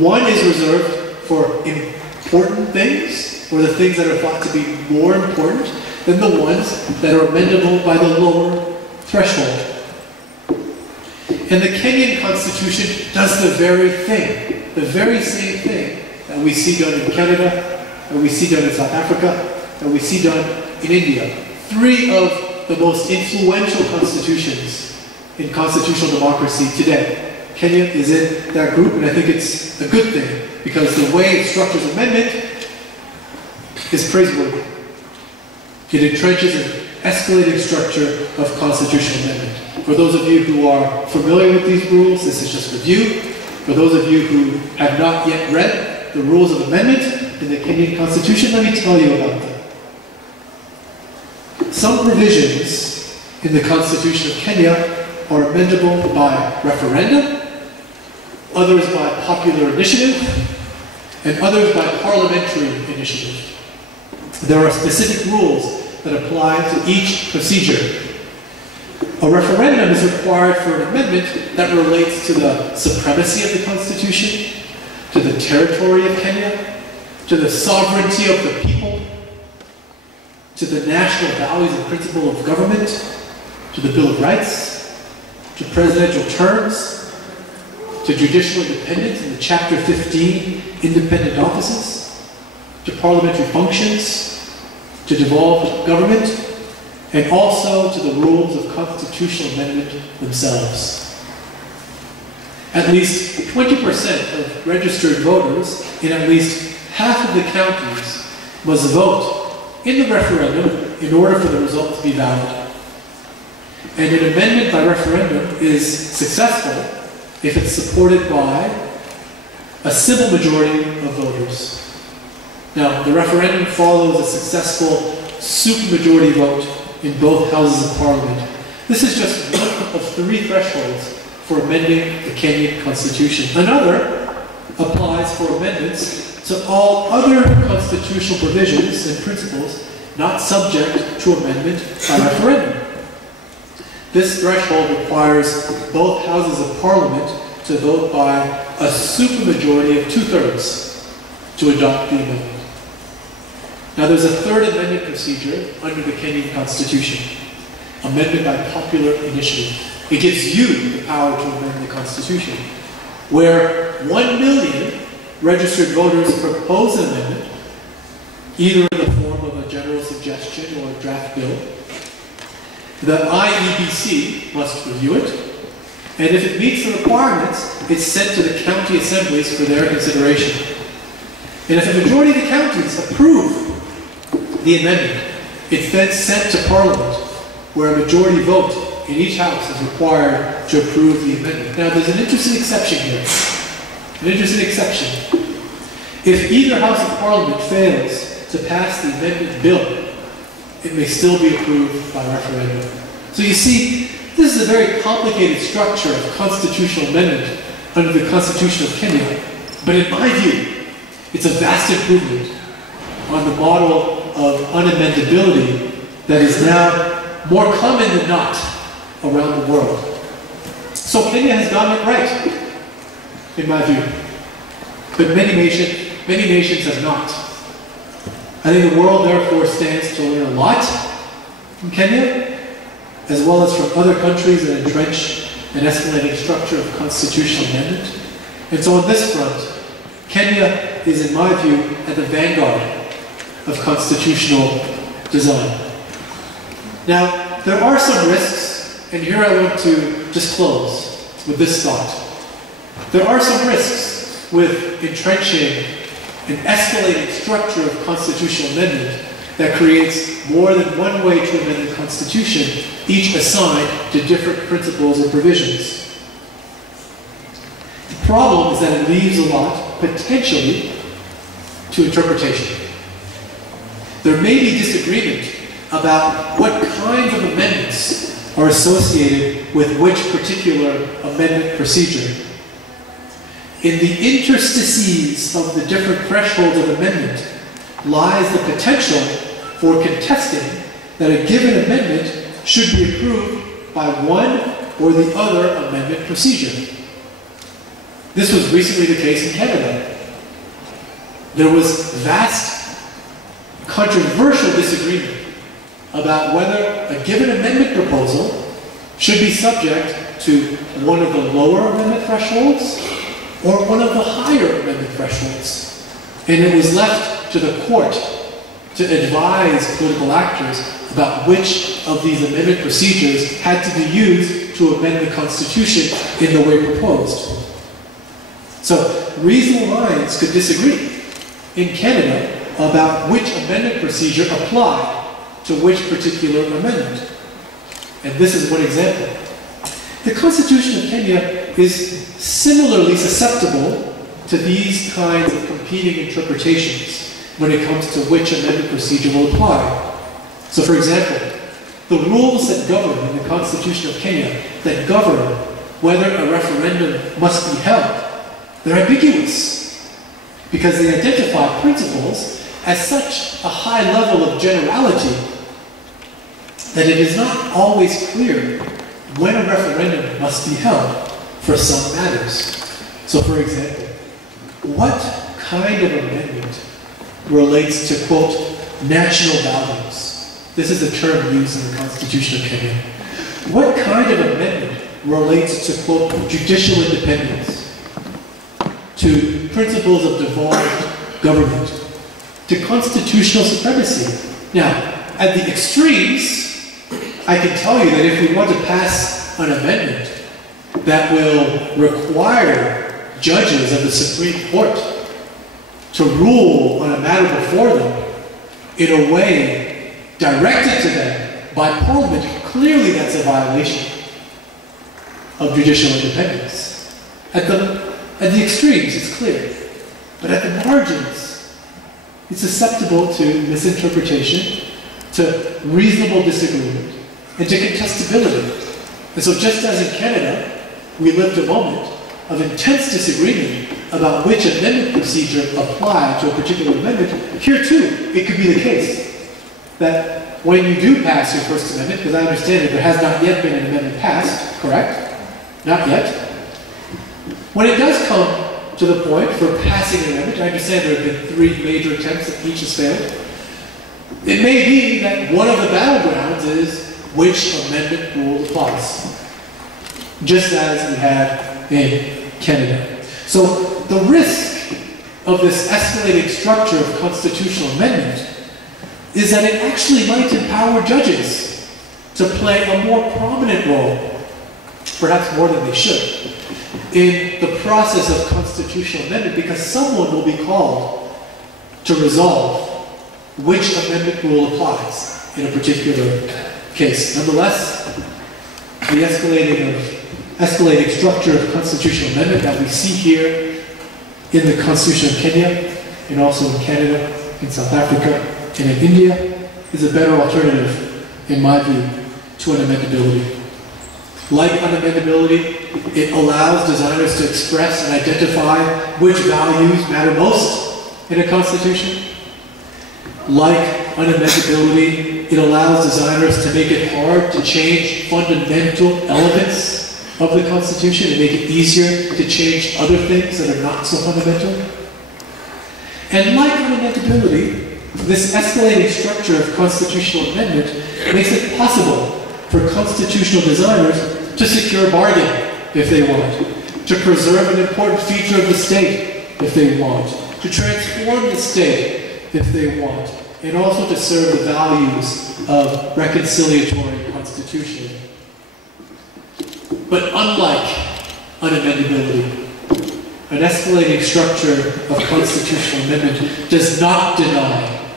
One is reserved for important things, or the things that are thought to be more important than the ones that are amendable by the lower threshold. And the Kenyan Constitution does the very thing, the very same thing that we see done in Canada, that we see done in South Africa, that we see done in India. 3 of the most influential constitutions in constitutional democracy today. Kenya is in that group, and I think it's a good thing, because the way it structures amendment is praiseworthy. It entrenches an escalating structure of constitutional amendment. For those of you who are familiar with these rules, this is just review. For those of you who have not yet read the rules of amendment in the Kenyan Constitution, let me tell you about them. Some provisions in the Constitution of Kenya are amendable by referendum, others by popular initiative, and others by parliamentary initiative. There are specific rules that apply to each procedure. A referendum is required for an amendment that relates to the supremacy of the Constitution, to the territory of Kenya, to the sovereignty of the people, to the national values and principle of government, to the Bill of Rights, to presidential terms, to judicial independence in the Chapter 15 independent offices, to parliamentary functions, to devolved government, and also to the rules of constitutional amendment themselves. At least 20% of registered voters in at least half of the counties must vote in the referendum in order for the result to be valid. And an amendment by referendum is successful if it's supported by a simple majority of voters. Now, the referendum follows a successful supermajority vote in both houses of parliament. This is just one of 3 thresholds for amending the Kenyan Constitution. Another applies for amendments to all other constitutional provisions and principles not subject to amendment by referendum. This threshold requires both houses of parliament to vote by a supermajority of 2/3 to adopt the amendment. Now there's a third amendment procedure under the Kenyan Constitution, amendment by popular initiative. It gives you the power to amend the Constitution, where 1 million registered voters propose an amendment, either in the form of a general suggestion or a draft bill. The IEBC must review it, and if it meets the requirements, it's sent to the county assemblies for their consideration. And if a majority of the counties approve the amendment, it's then sent to Parliament, where a majority vote in each house is required to approve the amendment. Now, there's an interesting exception here. An interesting exception. If either House of Parliament fails to pass the amendment bill, it may still be approved by referendum. So you see, this is a very complicated structure of constitutional amendment under the Constitution of Kenya. But in my view, it's a vast improvement on the model of unamendability that is now more common than not around the world. So Kenya has gotten it right, in my view. But many nations have not. I think the world therefore stands to learn a lot from Kenya, as well as from other countries that entrench an escalating structure of constitutional amendment. And so on this front, Kenya is, in my view, at the vanguard of constitutional design. Now, there are some risks, and here I want to just close with this thought. There are some risks with entrenching an escalating structure of constitutional amendment that creates more than one way to amend the Constitution, each assigned to different principles or provisions. The problem is that it leaves a lot, potentially, to interpretation. There may be disagreement about what kinds of amendments are associated with which particular amendment procedure. In the interstices of the different thresholds of amendment lies the potential for contesting that a given amendment should be approved by one or the other amendment procedure. This was recently the case in Canada. There was vast, controversial disagreement about whether a given amendment proposal should be subject to one of the lower amendment thresholds or one of the higher amendment thresholds. And it was left to the court to advise political actors about which of these amendment procedures had to be used to amend the Constitution in the way proposed. So, reasonable minds could disagree in Canada about which amendment procedure applied to which particular amendment. And this is one example. The Constitution of Kenya is similarly susceptible to these kinds of competing interpretations when it comes to which amendment procedure will apply. So, for example, the rules that govern in the Constitution of Kenya that govern whether a referendum must be held, they're ambiguous because they identify principles at such a high level of generality that it is not always clear when a referendum must be held for some matters. So, for example, what kind of amendment relates to, quote, national values? This is a term used in the Constitution of Kenya. What kind of amendment relates to, quote, judicial independence, to principles of devolved government, to constitutional supremacy? Now, at the extremes, I can tell you that if we want to pass an amendment that will require judges of the Supreme Court to rule on a matter before them in a way directed to them by Parliament, clearly that's a violation of judicial independence. At the extremes, it's clear. But at the margins, it's susceptible to misinterpretation, to reasonable disagreement, and to contestability. And so just as in Canada, we lived a moment of intense disagreement about which amendment procedure applied to a particular amendment, here too, it could be the case that when you do pass your First Amendment, because I understand that there has not yet been an amendment passed, correct? Not yet. When it does come to the point for passing an amendment, I understand there have been 3 major attempts that each has failed. It may be that one of the battlegrounds is which amendment rule applies, just as we had in Canada. So the risk of this escalating structure of constitutional amendment is that it actually might empower judges to play a more prominent role, perhaps more than they should, in the process of constitutional amendment, because someone will be called to resolve which amendment rule applies in a particular case. Nonetheless, the escalating structure of constitutional amendment that we see here in the Constitution of Kenya, and also in Canada, in South Africa, and in India, is a better alternative, in my view, to unamendability. Like unamendability, it allows designers to express and identify which values matter most in a constitution. Like unamendability, it allows designers to make it hard to change fundamental elements of the Constitution and make it easier to change other things that are not so fundamental. And like unamendability, this escalating structure of constitutional amendment makes it possible for constitutional designers to secure a bargain if they want, to preserve an important feature of the state if they want, to transform the state if they want, and also to serve the values of reconciliatory constitution. But unlike unamendability, an escalating structure of constitutional amendment does not deny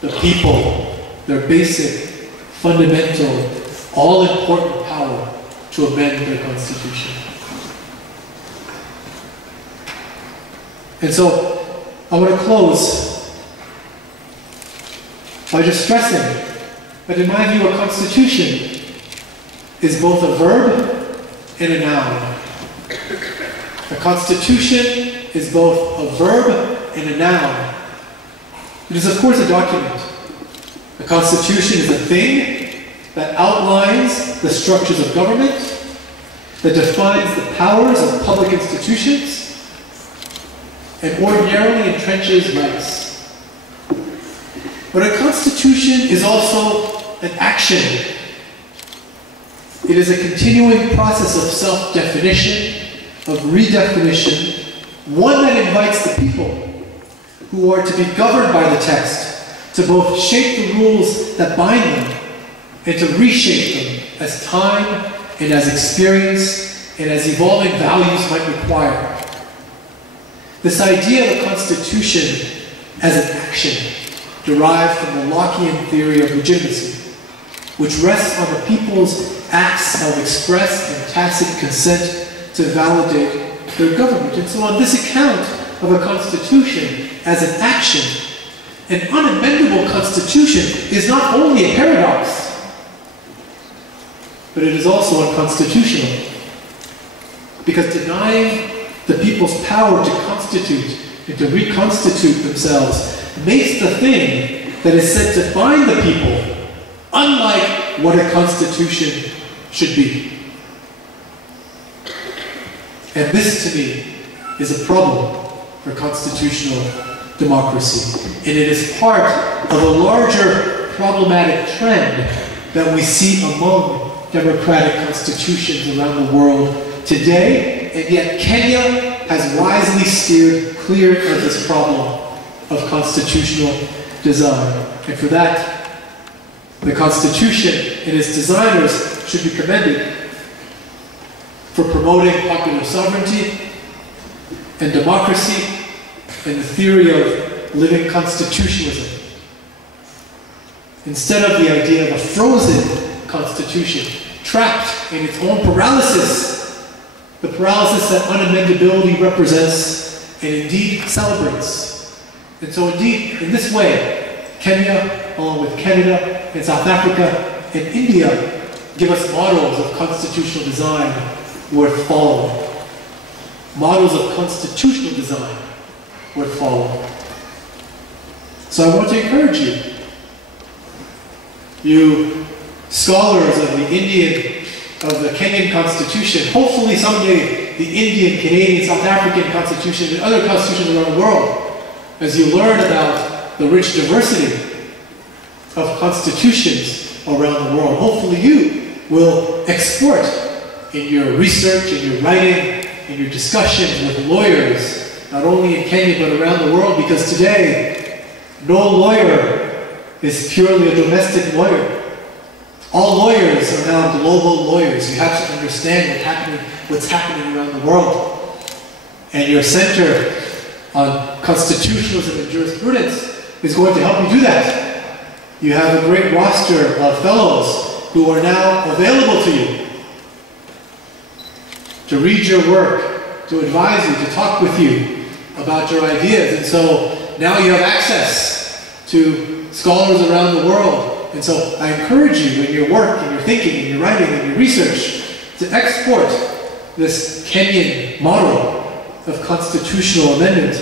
the people their basic, fundamental, all-important power to amend their constitution. And so, I want to close by just stressing that in my view a constitution is both a verb and a noun. A constitution is both a verb and a noun. It is of course a document. A constitution is a thing that outlines the structures of government, that defines the powers of public institutions, and ordinarily entrenches rights. But a constitution is also an action. It is a continuing process of self-definition, of redefinition, one that invites the people who are to be governed by the text to both shape the rules that bind them and to reshape them as time and as experience and as evolving values might require. This idea of a constitution as an action derived from the Lockean theory of legitimacy, which rests on the people's acts of express and tacit consent to validate their government. And so on this account of a constitution as an action, an unamendable constitution is not only a paradox, but it is also unconstitutional. Because denying the people's power to constitute and to reconstitute themselves makes the thing that is said to bind the people unlike what a constitution should be. And this, to me, is a problem for constitutional democracy. And it is part of a larger problematic trend that we see among democratic constitutions around the world today, and yet Kenya has wisely steered clear of this problem of constitutional design. And for that, the Constitution and its designers should be commended for promoting popular sovereignty and democracy and the theory of living constitutionalism, instead of the idea of a frozen constitution, trapped in its own paralysis, the paralysis that unamendability represents and indeed celebrates. And so indeed, in this way, Kenya, along with Canada and South Africa and India, give us models of constitutional design worth following. Models of constitutional design worth following. So I want to encourage you, you scholars of the Kenyan Constitution, hopefully someday the Indian, Canadian, South African Constitution, and other constitutions around the world, as you learn about the rich diversity of constitutions around the world, hopefully you will export in your research, in your writing, in your discussions with lawyers, not only in Kenya but around the world, because today, no lawyer is purely a domestic lawyer. All lawyers are now global lawyers. You have to understand what's happening around the world. And your Center on Constitutionalism and Jurisprudence is going to help you do that. You have a great roster of fellows who are now available to you to read your work, to advise you, to talk with you about your ideas. And so now you have access to scholars around the world. And so I encourage you in your work, in your thinking, in your writing, in your research, to export this Kenyan model of constitutional amendment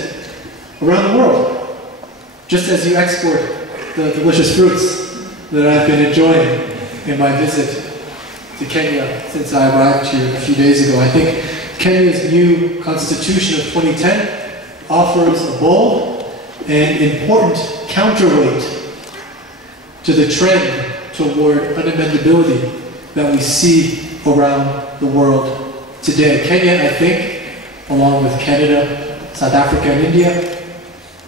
around the world, just as you export the delicious fruits that I've been enjoying in my visit to Kenya since I arrived here a few days ago. I think Kenya's new constitution of 2010 offers a bold and important counterweight to the trend toward unamendability that we see around the world today. Kenya, I think, along with Canada, South Africa, and India,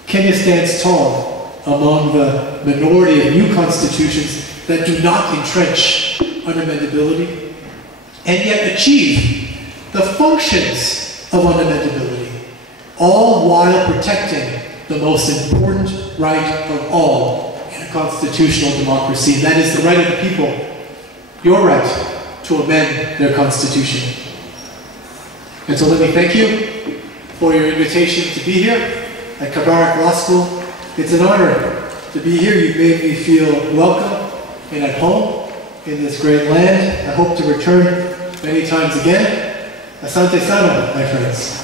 Kenya stands tall among the minority of new constitutions that do not entrench unamendability and yet achieve the functions of unamendability, all while protecting the most important right of all in a constitutional democracy, and that is the right of the people, your right to amend their constitution. And so let me thank you for your invitation to be here at Kabarak Law School. It's an honor to be here. You've made me feel welcome and at home in this great land. I hope to return many times again. Asante sana, my friends.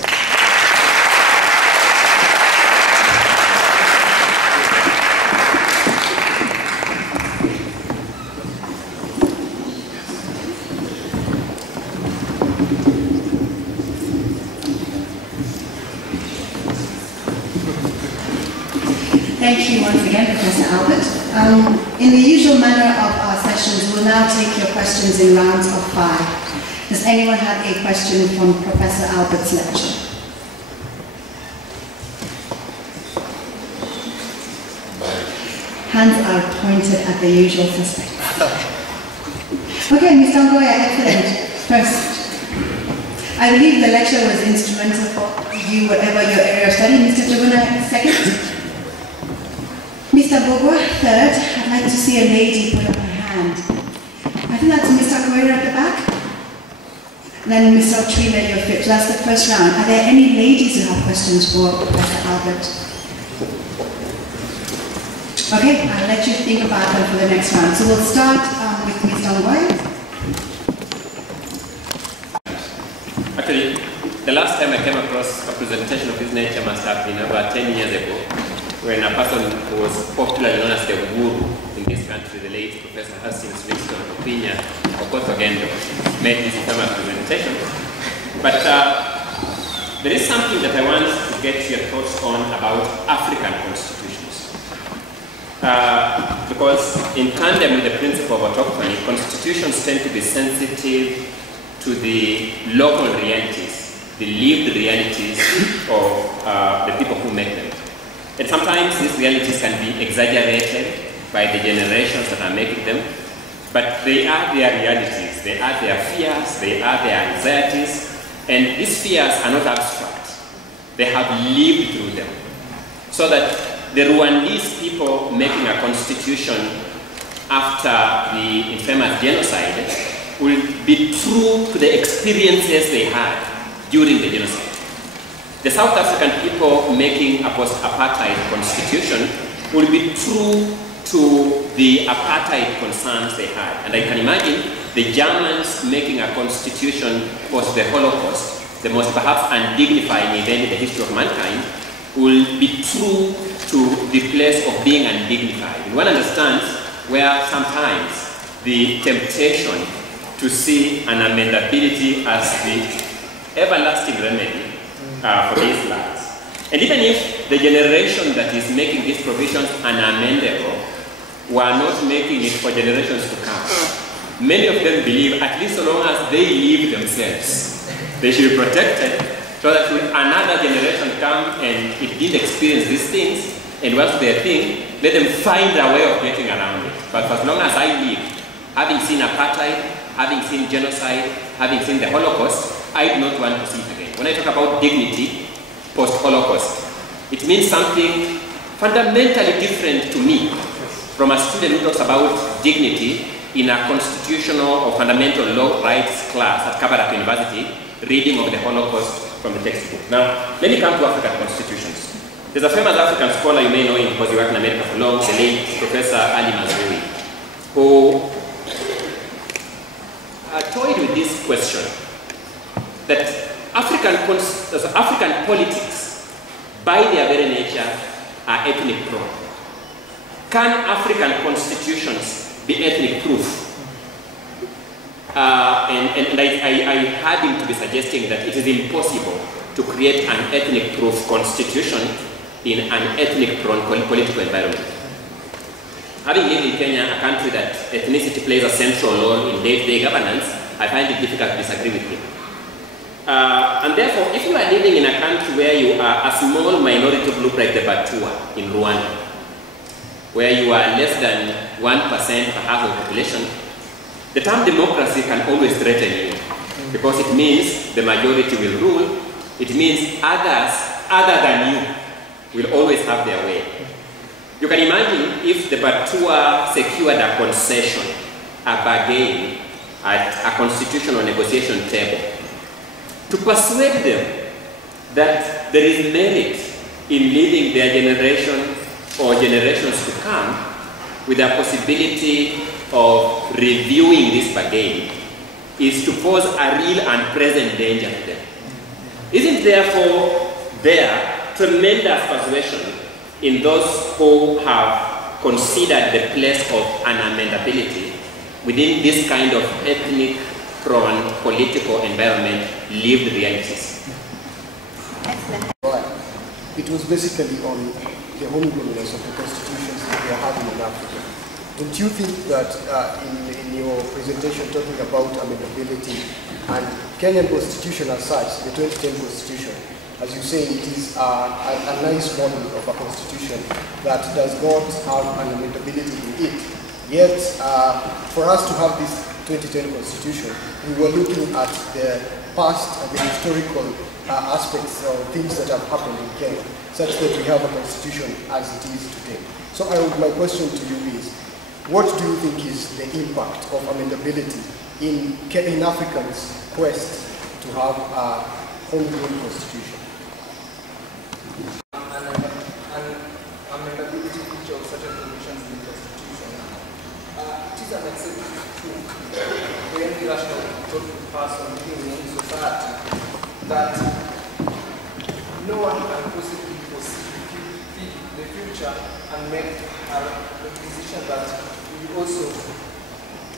Thank you once again, Professor Albert. In the usual manner of our sessions, we'll now take your questions in rounds of 5. Does anyone have a question from Professor Albert's lecture? Hands are pointed at the usual suspects. Okay, Ms. Tangoya, excellent. First, I believe the lecture was instrumental for you, whatever your area of study. Mr. Jabuna, second. Mr. Bogwa, third. I'd like to see a lady put up her hand. I think that's Mr. Koira at the back. Then Mr. Ochwila, you're fifth. That's the first round. Are there any ladies who have questions for Professor Albert? Okay, I'll let you think about them for the next round. So we'll start with Mr. Ngoy. Actually, the last time I came across a presentation of this nature must have been about 10 years ago, when a person who was popularly known as the guru in this country, the late Professor Hastings Winston Opinya Okotogendo, made this famous presentation. But there is something that I want to get your thoughts on about African constitutions. Because in tandem with the principle of autochthony, constitutions tend to be sensitive to the local realities, the lived realities of the people who make them. And sometimes these realities can be exaggerated by the generations that are making them, but they are their realities, they are their fears, they are their anxieties, and these fears are not abstract. They have lived through them. So that the Rwandese people making a constitution after the infamous genocide will be true to the experiences they had during the genocide. The South African people making a post-apartheid constitution will be true to the apartheid concerns they had. And I can imagine the Germans making a constitution post the Holocaust, the most perhaps undignified event in the history of mankind, will be true to the place of being undignified. One understands where sometimes the temptation to see unamendability as the everlasting remedy for these lands. And even if the generation that is making these provisions unamendable were not making it for generations to come, many of them believe, at least so long as they live themselves, they should be protected, so that when another generation come and it didn't experience these things, and what's their thing, let them find a way of getting around it. But for as long as I live, having seen apartheid, having seen genocide, having seen the Holocaust, I do not want to see it again. When I talk about dignity post-Holocaust, it means something fundamentally different to me from a student who talks about dignity in a constitutional or fundamental law rights class at Kabarak University, reading of the Holocaust from the textbook. Now, let me come to African constitutions. There's a famous African scholar, you may know him because he worked in America for long, the late Professor Ali Mazrui, who toyed with this question that African politics, by their very nature, are ethnic prone. Can African constitutions be ethnic proof? And I heard him to be suggesting that it is impossible to create an ethnic proof constitution in an ethnic prone political environment. Having lived in Kenya, a country that ethnicity plays a central role in day-to-day governance, I find it difficult to disagree with him. And therefore, if you are living in a country where you are a small minority group like the Batua in Rwanda, where you are less than 1% perhaps of the population, the term democracy can always threaten you, because it means the majority will rule. It means others other than you will always have their way. You can imagine if the Batua secured a concession, a bargain at a constitutional negotiation table to persuade them that there is merit in leaving their generation or generations to come with a possibility of reviewing this bargain, is to pose a real and present danger to them. Isn't therefore there tremendous persuasion in those who have considered the place of unamendability within this kind of ethnic prone political environment lived realities? It was basically on the homegrowness of the constitutions that we are having in Africa. Don't you think that in your presentation talking about amendability and Kenyan constitution as such, the 2010 constitution, as you say, it is a nice model of a constitution that does not have an amendability in it. Yet, for us to have this 2010 constitution, we were looking at the past and the historical aspects or things that have happened in Kenya, such that we have a constitution as it is today. So my question to you is, what do you think is the impact of amendability in Africans' quest to have a homegrown constitution? An amendability feature of certain provisions in the constitution. It is an accepted tool for any rational thoughtful person living in any society that no one can possibly foresee the future and make a decision that will also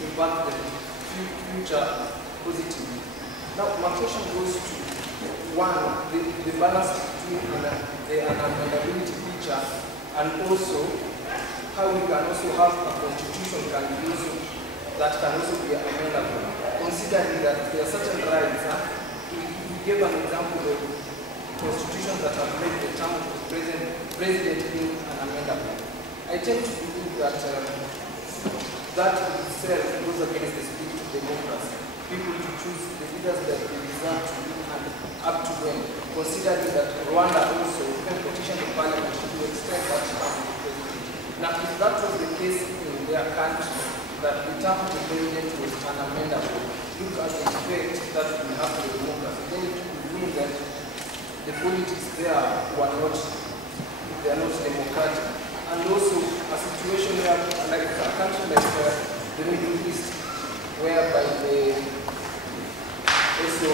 impact the future positively. Now, my question goes to one, the balance between the amendability feature and also how we can also have a constitution that can also be amendable, considering that there are certain rights. We gave an example of constitutions that have made the term of the president being unamendable. I tend to believe that that itself goes against the spirit of democracy. People to choose the leaders that they deserve to be and up to them, considering that Rwanda also can petition the parliament to extend that term of the president. Now, if that was the case in their country, that the term of the president was unamendable, look at the effect that will have on the democracy, then it would mean that the politics there were not, they are not democratic. And also a situation where, like a country like the Middle East, whereby also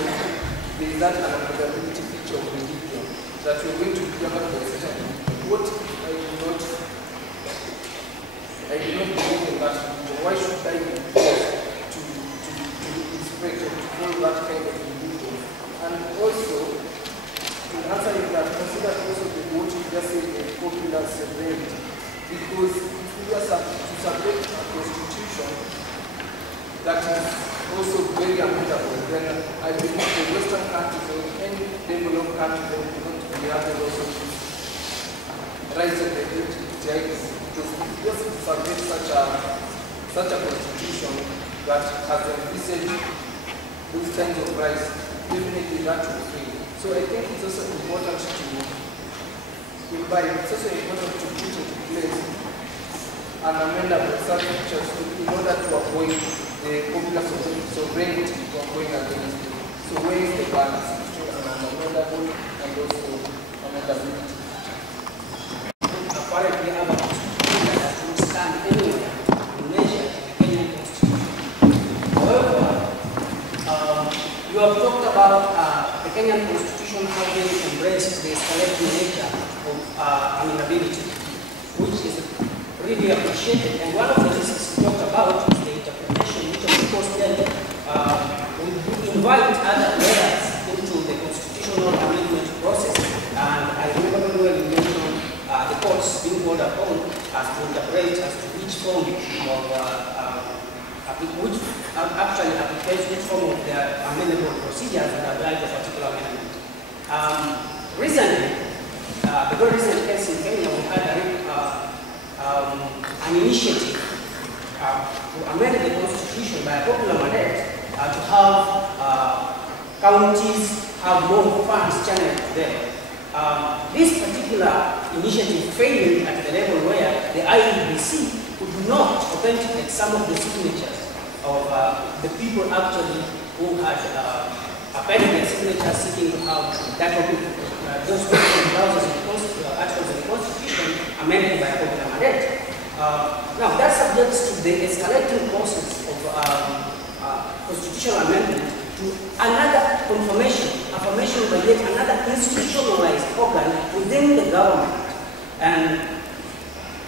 there is that amendability feature of religion that you're going to be governed by certain. What if I do not believe in that religion? Why should I be forced to respect or to follow that kind of religion? And also, in answering that, consider also what you just said, the popular sovereignty. Because if we are to subject a constitution that is also very amendable, then I believe the Western countries or any developed country that will not be able also to rise up the LGBTIs. Because if we just subject such a constitution that has envisaged those kinds of rights, definitely that will fail. So I think it's also important to imbibe, it's also important to put into place unamendable such features in order to avoid the popular sovereignty from going against it. So where is the balance between an unamendable and also amendability? Apparently, our constitution doesn't stand anywhere to measure the Kenyan constitution. However, you have talked about the Kenyan constitution having embraced the escalating nature of unamendability, which is really appreciated. And one of the reasons you talked about is the interpretation, which of course then would invite other players into the constitutional amendment process. And I remember when you mentioned the courts being called upon as to interpret as to which form of which actually applies which form of the amendable procedures that apply to a particular amendment. Recently, the very recent case in Kenya, we had an initiative to amend the constitution by a popular mandate to have counties have more funds channeled to them. This particular initiative failed at the level where the IEBC could not authenticate some of the signatures of the people actually who had appended their signatures seeking to have that those clauses in the articles of the Constitution amended by a popular mandate. Now that subjects to the escalating process of constitutional amendment to another affirmation by yet another institutionalized organ within the government. And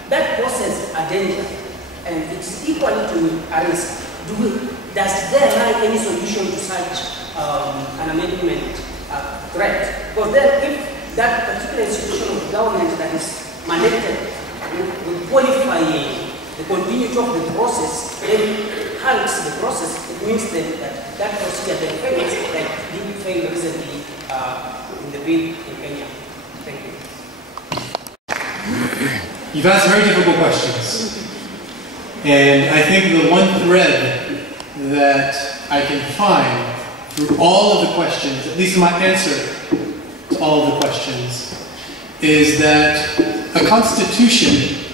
that poses a danger, and it's equally to a risk. Does there lie any solution to such an amendment threat? Because then if that particular institution of the government that is mandated with qualifying the continuity of the process, then halts the process, it means that that procedure then fails, like did fail recently in the bill in Kenya. Thank you. You've asked very difficult questions. And I think the one thread that I can find through all of the questions, at least my answer to all of the questions, is that a constitution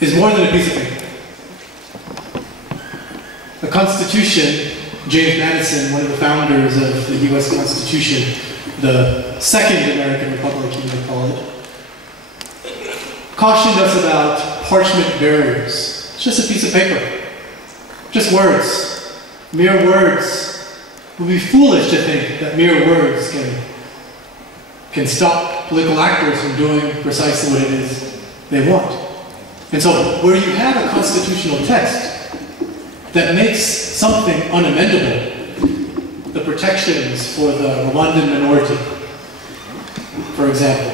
is more than a piece of paper. A constitution, James Madison, one of the founders of the US Constitution, the second American Republic, you might call it, cautioned us about parchment barriers. It's just a piece of paper. Just words. Mere words. It would be foolish to think that mere words can stop political actors from doing precisely what it is they want. And so, where you have a constitutional text that makes something unamendable, the protections for the Rwandan minority, for example,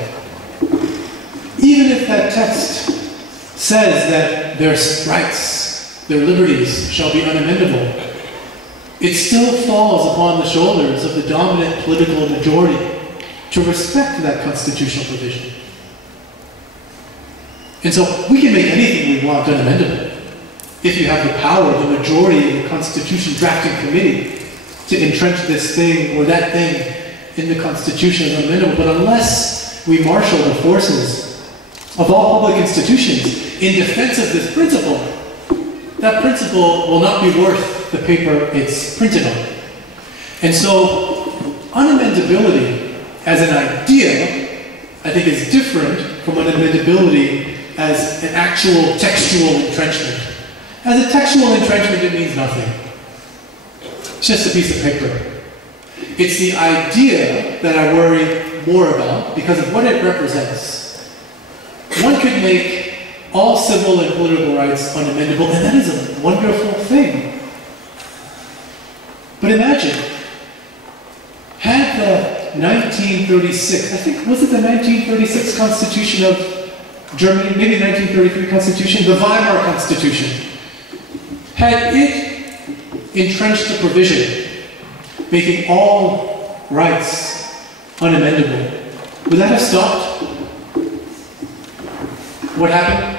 even if that text says that their rights, their liberties shall be unamendable, it still falls upon the shoulders of the dominant political majority to respect that constitutional provision. And so we can make anything we want unamendable if you have the power, the majority in the Constitution drafting committee to entrench this thing or that thing in the Constitution as unamendable. But unless we marshal the forces of all public institutions in defense of this principle, that principle will not be worth the paper it's printed on. And so unamendability as an idea, I think, is different from unamendability as an actual textual entrenchment. As a textual entrenchment, it means nothing. It's just a piece of paper. It's the idea that I worry more about because of what it represents. One could make all civil and political rights unamendable, and that is a wonderful thing. But imagine, had the 1936, I think, was it the 1936 Constitution of Germany, maybe 1933 Constitution, the Weimar Constitution, had it entrenched a provision making all rights unamendable, would that have stopped what happened?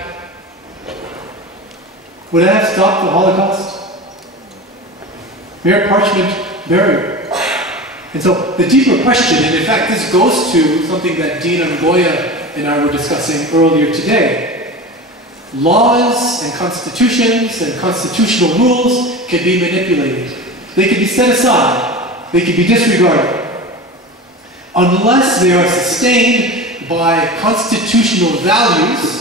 Would that have stopped the Holocaust? Mere parchment barrier. And so the deeper question, and in fact this goes to something that Dean Ngoya and I were discussing earlier today, laws and constitutions and constitutional rules can be manipulated. They can be set aside. They can be disregarded. Unless they are sustained by constitutional values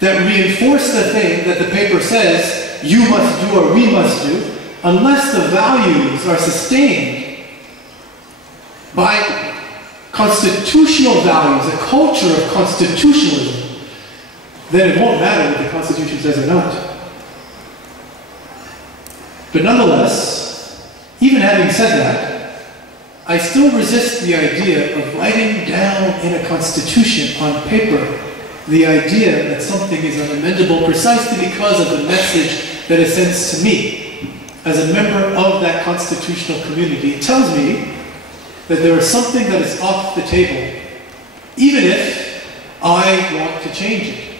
that reinforce the thing that the paper says you must do or we must do, unless the values are sustained by constitutional values, a culture of constitutionalism, then it won't matter what the Constitution says or not. But nonetheless, even having said that, I still resist the idea of writing down in a constitution on paper the idea that something is unamendable precisely because of the message that it sends to me as a member of that constitutional community. It tells me that there is something that is off the table, even if I want to change it.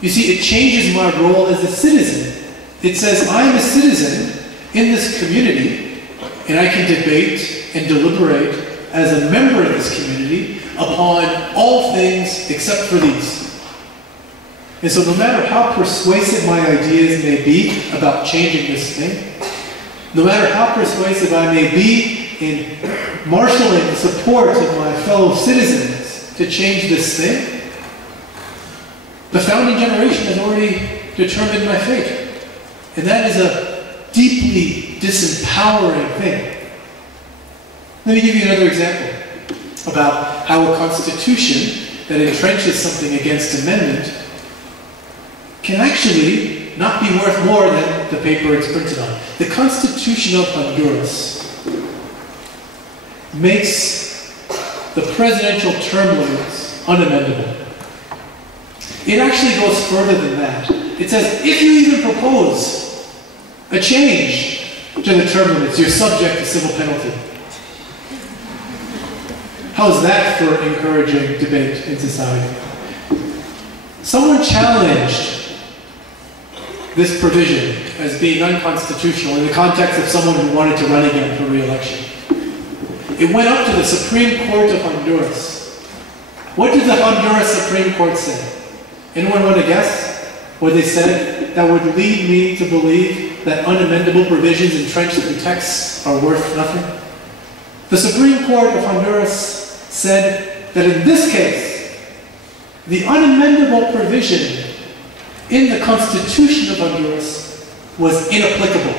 You see, it changes my role as a citizen. It says I'm a citizen in this community, and I can debate and deliberate as a member of this community upon all things except for these. And so no matter how persuasive my ideas may be about changing this thing, no matter how persuasive I may be in marshaling the support of my fellow citizens to change this thing, the founding generation has already determined my fate. And that is a deeply disempowering thing. Let me give you another example about how a constitution that entrenches something against amendment can actually not be worth more than the paper it's printed on. The Constitution of Honduras makes the presidential term limits unamendable. It actually goes further than that. It says if you even propose a change to the term limits, you're subject to civil penalty. How's that for encouraging debate in society? Someone challenged this provision as being unconstitutional in the context of someone who wanted to run again for re-election. It went up to the Supreme Court of Honduras. What did the Honduras Supreme Court say? Anyone want to guess what they said that would lead me to believe that unamendable provisions entrenched in texts are worth nothing? The Supreme Court of Honduras said that in this case, the unamendable provision in the Constitution of Honduras was inapplicable.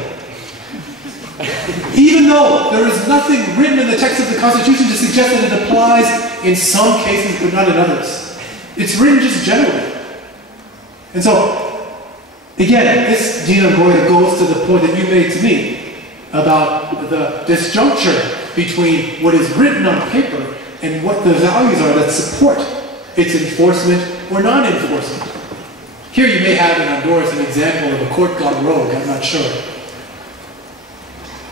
Even though there is nothing written in the text of the Constitution to suggest that it applies in some cases but not in others. It's written just generally. And so, again, this, Dina Goya, goes to the point that you made to me about the disjuncture between what is written on paper and what the values are that support its enforcement or non-enforcement. Here you may have in Honduras an example of a court gone rogue, I'm not sure.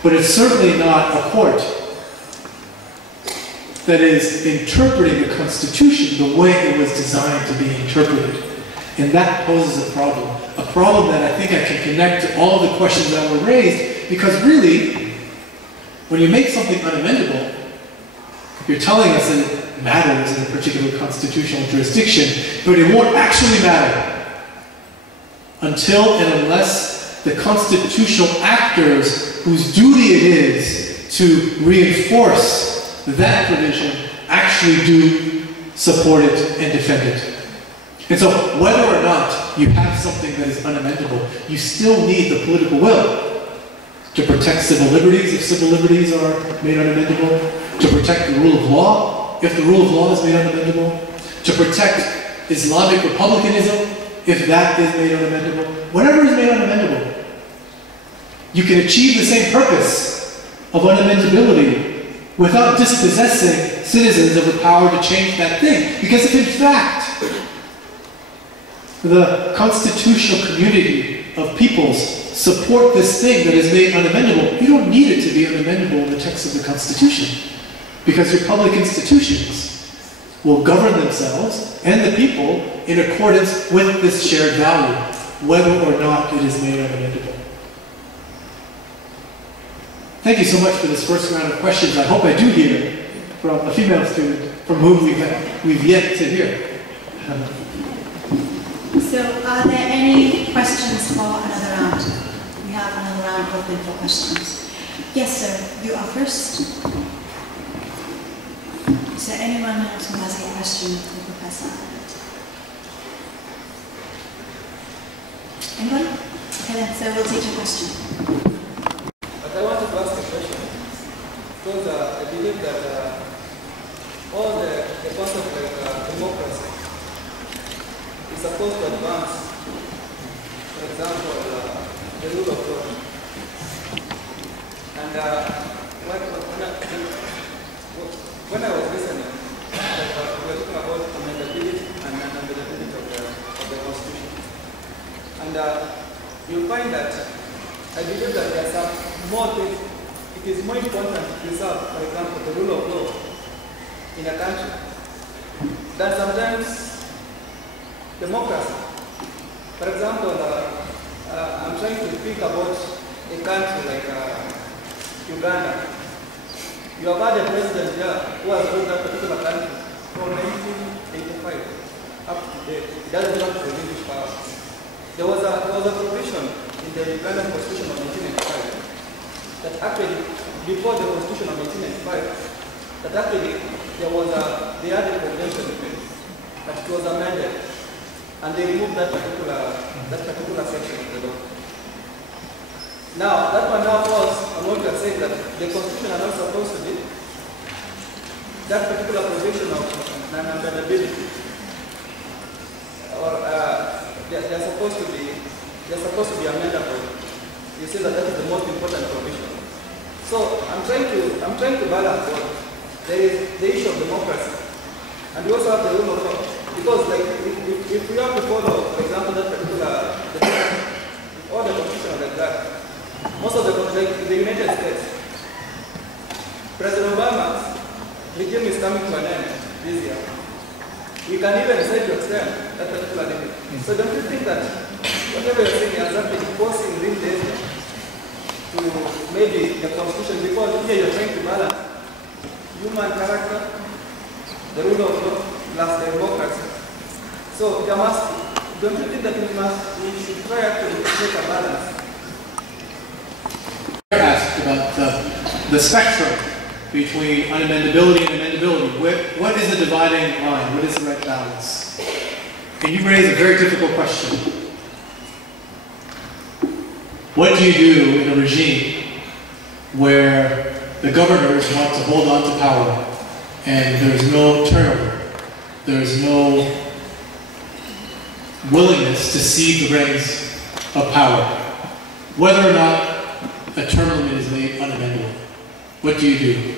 But it's certainly not a court that is interpreting the Constitution the way it was designed to be interpreted. And that poses a problem that I think I can connect to all the questions that were raised, because really, when you make something unamendable, you're telling us that it matters in a particular constitutional jurisdiction, but it won't actually matter until and unless the constitutional actors whose duty it is to reinforce that provision actually do support it and defend it. And so whether or not you have something that is unamendable, you still need the political will to protect civil liberties if civil liberties are made unamendable, to protect the rule of law if the rule of law is made unamendable, to protect Islamic republicanism if that is made unamendable. Whatever is made unamendable, you can achieve the same purpose of unamendability without dispossessing citizens of the power to change that thing. Because if in fact the constitutional community of peoples support this thing that is made unamendable, you don't need it to be unamendable in the text of the Constitution. Because your public institutions will govern themselves and the people in accordance with this shared value, whether or not it is made unamendable. Thank you so much for this first round of questions. I hope I do hear from a female student from whom we've yet to hear. So are there any questions for another round? We have another round open for questions. Yes, sir. You are first. Is there anyone else who has a question for the Professor? Anyone? Okay then, so we'll take your question. But I wanted to ask a question, because I believe that all the concept like democracy is supposed to advance, for example, the rule of law. And when I was listening, we were talking about amendability and unamendability of the Constitution. And you'll find that I believe that there are some more things. It is more important to preserve, for example, the rule of law in a country than sometimes democracy. For example, I'm trying to think about a country like Uganda. You have had a president there who has ruled that particular country from 1985 up to today. It doesn't belong to the British power. There was a provision in the Ugandan Constitution of 1985 that actually, before the Constitution of 1985, that actually they had a convention in it, but it was amended, and they removed that particular section of the law. Now, that one now falls on what you are saying, that the Constitution are not supposed to be that particular provision of unamendability, or they're supposed to be amendable. You say that is the most important provision. So I'm trying to balance what there is the issue of democracy, and we also have the rule of law. Because like if we have to follow, for example, that particular all the constitution like that. Most of the United States, President Obama's regime is coming to an end this year. We can even decide to extend that particular limit. So don't you think that whatever you're saying has been forcing real data to maybe the Constitution, because here you're trying to balance human character, the rule of law, plus the democracy. So don't you think that we should try to take a balance? Asked about the spectrum between unamendability and amendability. What is the dividing line? What is the right balance? And you raise a very difficult question. What do you do in a regime where the governors want to hold on to power and there's no turnover? There's no willingness to cede the reins of power, whether or not a term limit is made unamendable. What do you do?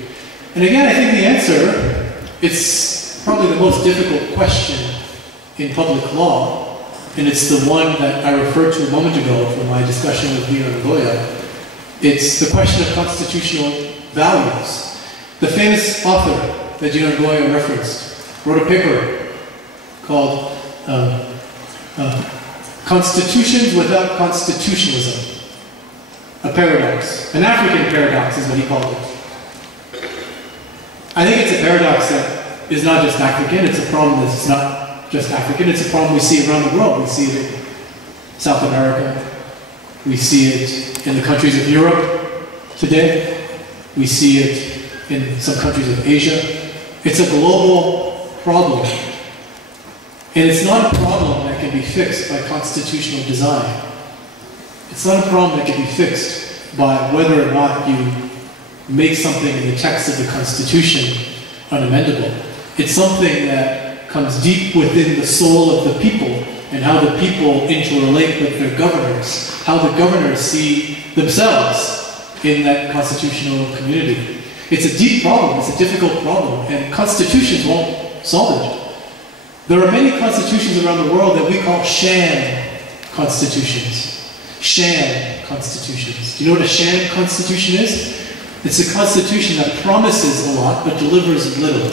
And again, I think the answer, it's probably the most difficult question in public law, and it's the one that I referred to a moment ago from my discussion with Vina Nagoya. It's the question of constitutional values. The famous author that Gina Nagoya referenced wrote a paper called Constitutions Without Constitutionalism. A paradox. An African paradox is what he called it. I think it's a paradox that is not just African, it's a problem that's not just African, it's a problem we see around the world. We see it in South America, we see it in the countries of Europe today, we see it in some countries of Asia. It's a global problem. And it's not a problem that can be fixed by constitutional design. It's not a problem that can be fixed by whether or not you make something in the text of the Constitution unamendable. It's something that comes deep within the soul of the people and how the people interrelate with their governors, how the governors see themselves in that constitutional community. It's a deep problem, it's a difficult problem, and constitutions won't solve it. There are many constitutions around the world that we call sham constitutions. Sham constitutions. Do you know what a sham constitution is? It's a constitution that promises a lot but delivers little.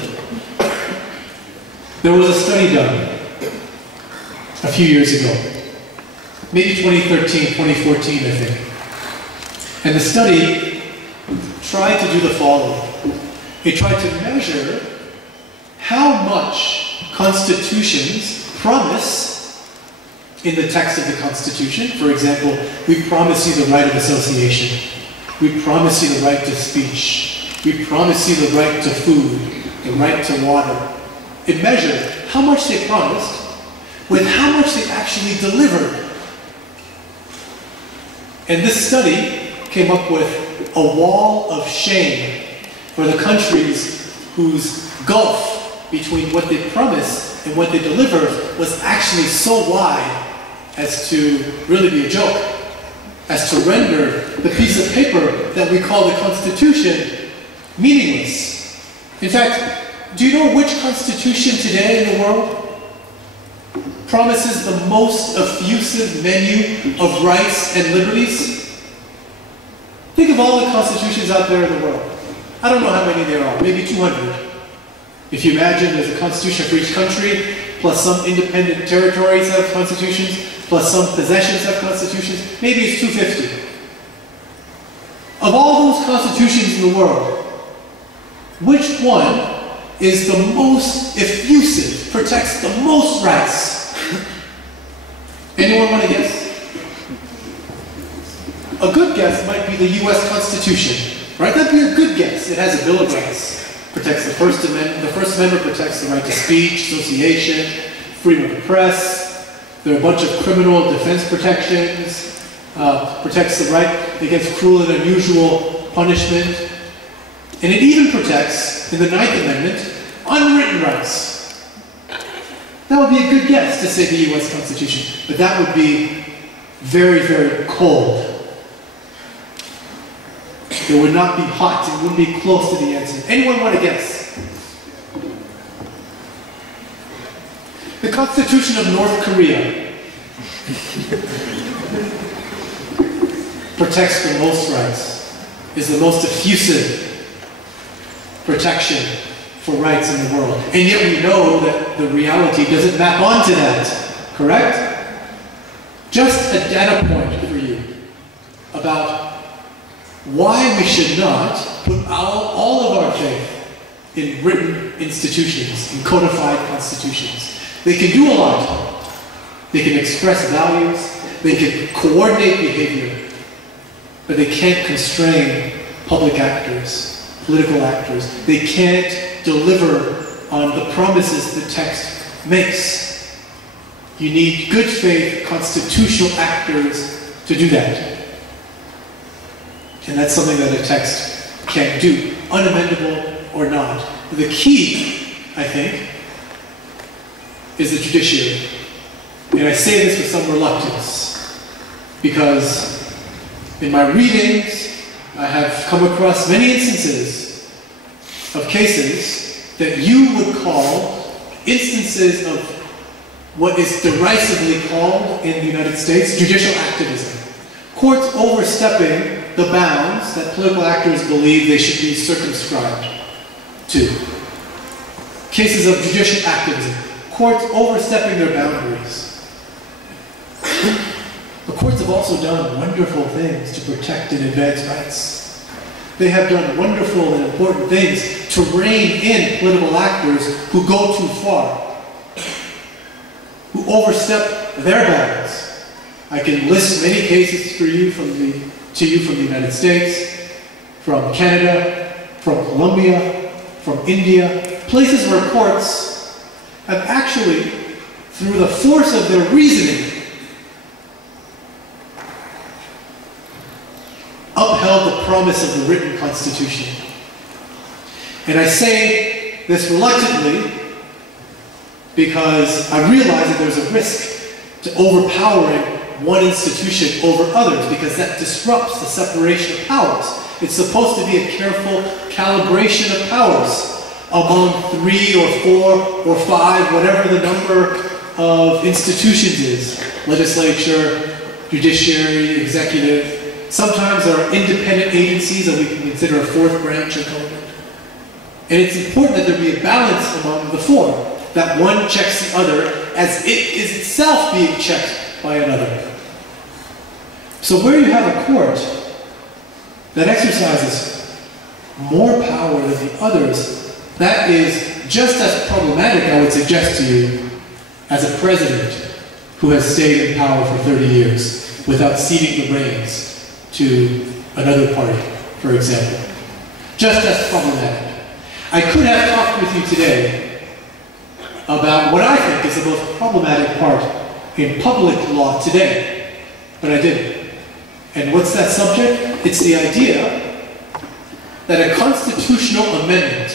There was a study done a few years ago, maybe 2013, 2014, I think. And the study tried to do the following. It tried to measure how much constitutions promise in the text of the Constitution. For example, we promise you the right of association. We promise you the right to speech. We promise you the right to food, the right to water. It measured how much they promised with how much they actually delivered. And this study came up with a wall of shame for the countries whose gulf between what they promise and what they deliver was actually so wide as to really be a joke, as to render the piece of paper that we call the Constitution meaningless. In fact, do you know which constitution today in the world promises the most effusive menu of rights and liberties? Think of all the constitutions out there in the world. I don't know how many there are, maybe 200. If you imagine there's a constitution for each country, plus some independent territories have constitutions, plus some possessions have constitutions, maybe it's 250. Of all those constitutions in the world, which one is the most effusive, protects the most rights? Anyone want to guess? A good guess might be the US Constitution, right? That'd be a good guess. It has a Bill of Rights. Protects the First Amendment. The First Amendment protects the right to speech, association, freedom of the press. There are a bunch of criminal defense protections. Protects the right against cruel and unusual punishment. And it even protects, in the Ninth Amendment, unwritten rights. That would be a good guess to say the US Constitution, but that would be very, very cold. It would not be hot, it wouldn't be close to the answer. Anyone want to guess? The Constitution of North Korea protects the most rights, is the most effusive protection for rights in the world. And yet we know that the reality doesn't map onto that, correct? Just a data point for you about why we should not put all of our faith in written institutions, in codified constitutions. They can do a lot. They can express values, they can coordinate behavior, but they can't constrain public actors, political actors. They can't deliver on the promises the text makes. You need good faith constitutional actors to do that. And that's something that a text can't do, unamendable or not. The key, I think, is the judiciary. And I say this with some reluctance, because in my readings, I have come across many instances of cases that you would call instances of what is derisively called in the United States judicial activism. Courts overstepping the bounds that political actors believe they should be circumscribed to. Cases of judicial activism. Courts overstepping their boundaries. The courts have also done wonderful things to protect and advance rights. They have done wonderful and important things to rein in political actors who go too far, who overstep their bounds. I can list many cases for you to you from the United States, from Canada, from Colombia, from India, places where courts have actually, through the force of their reasoning, upheld the promise of the written Constitution. And I say this reluctantly because I realize that there's a risk to overpowering one institution over others, because that disrupts the separation of powers. It's supposed to be a careful calibration of powers among 3 or 4 or 5, whatever the number of institutions is. Legislature, judiciary, executive. Sometimes there are independent agencies that we can consider a 4th branch of government. And it's important that there be a balance among the 4, that one checks the other as it is itself being checked by another. So where you have a court that exercises more power than the others, that is just as problematic, I would suggest to you, as a president who has stayed in power for 30 years without ceding the reins to another party, for example. Just as problematic. I could have talked with you today about what I think is the most problematic part in public law today, but I didn't. And what's that subject? It's the idea that a constitutional amendment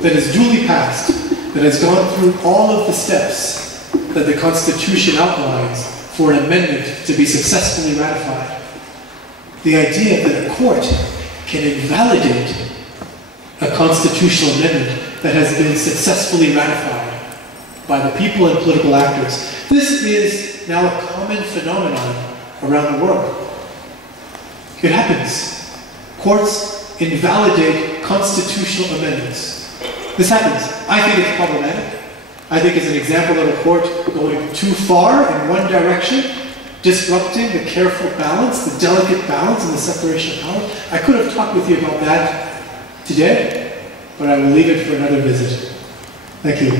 that is duly passed, that has gone through all of the steps that the Constitution outlines for an amendment to be successfully ratified. The idea that a court can invalidate a constitutional amendment that has been successfully ratified by the people and political actors. This is now a common phenomenon around the world. It happens. Courts invalidate constitutional amendments. This happens. I think it's problematic. I think it's an example of a court going too far in one direction, disrupting the careful balance, the delicate balance, and the separation of powers. I could have talked with you about that today, but I will leave it for another visit. Thank you.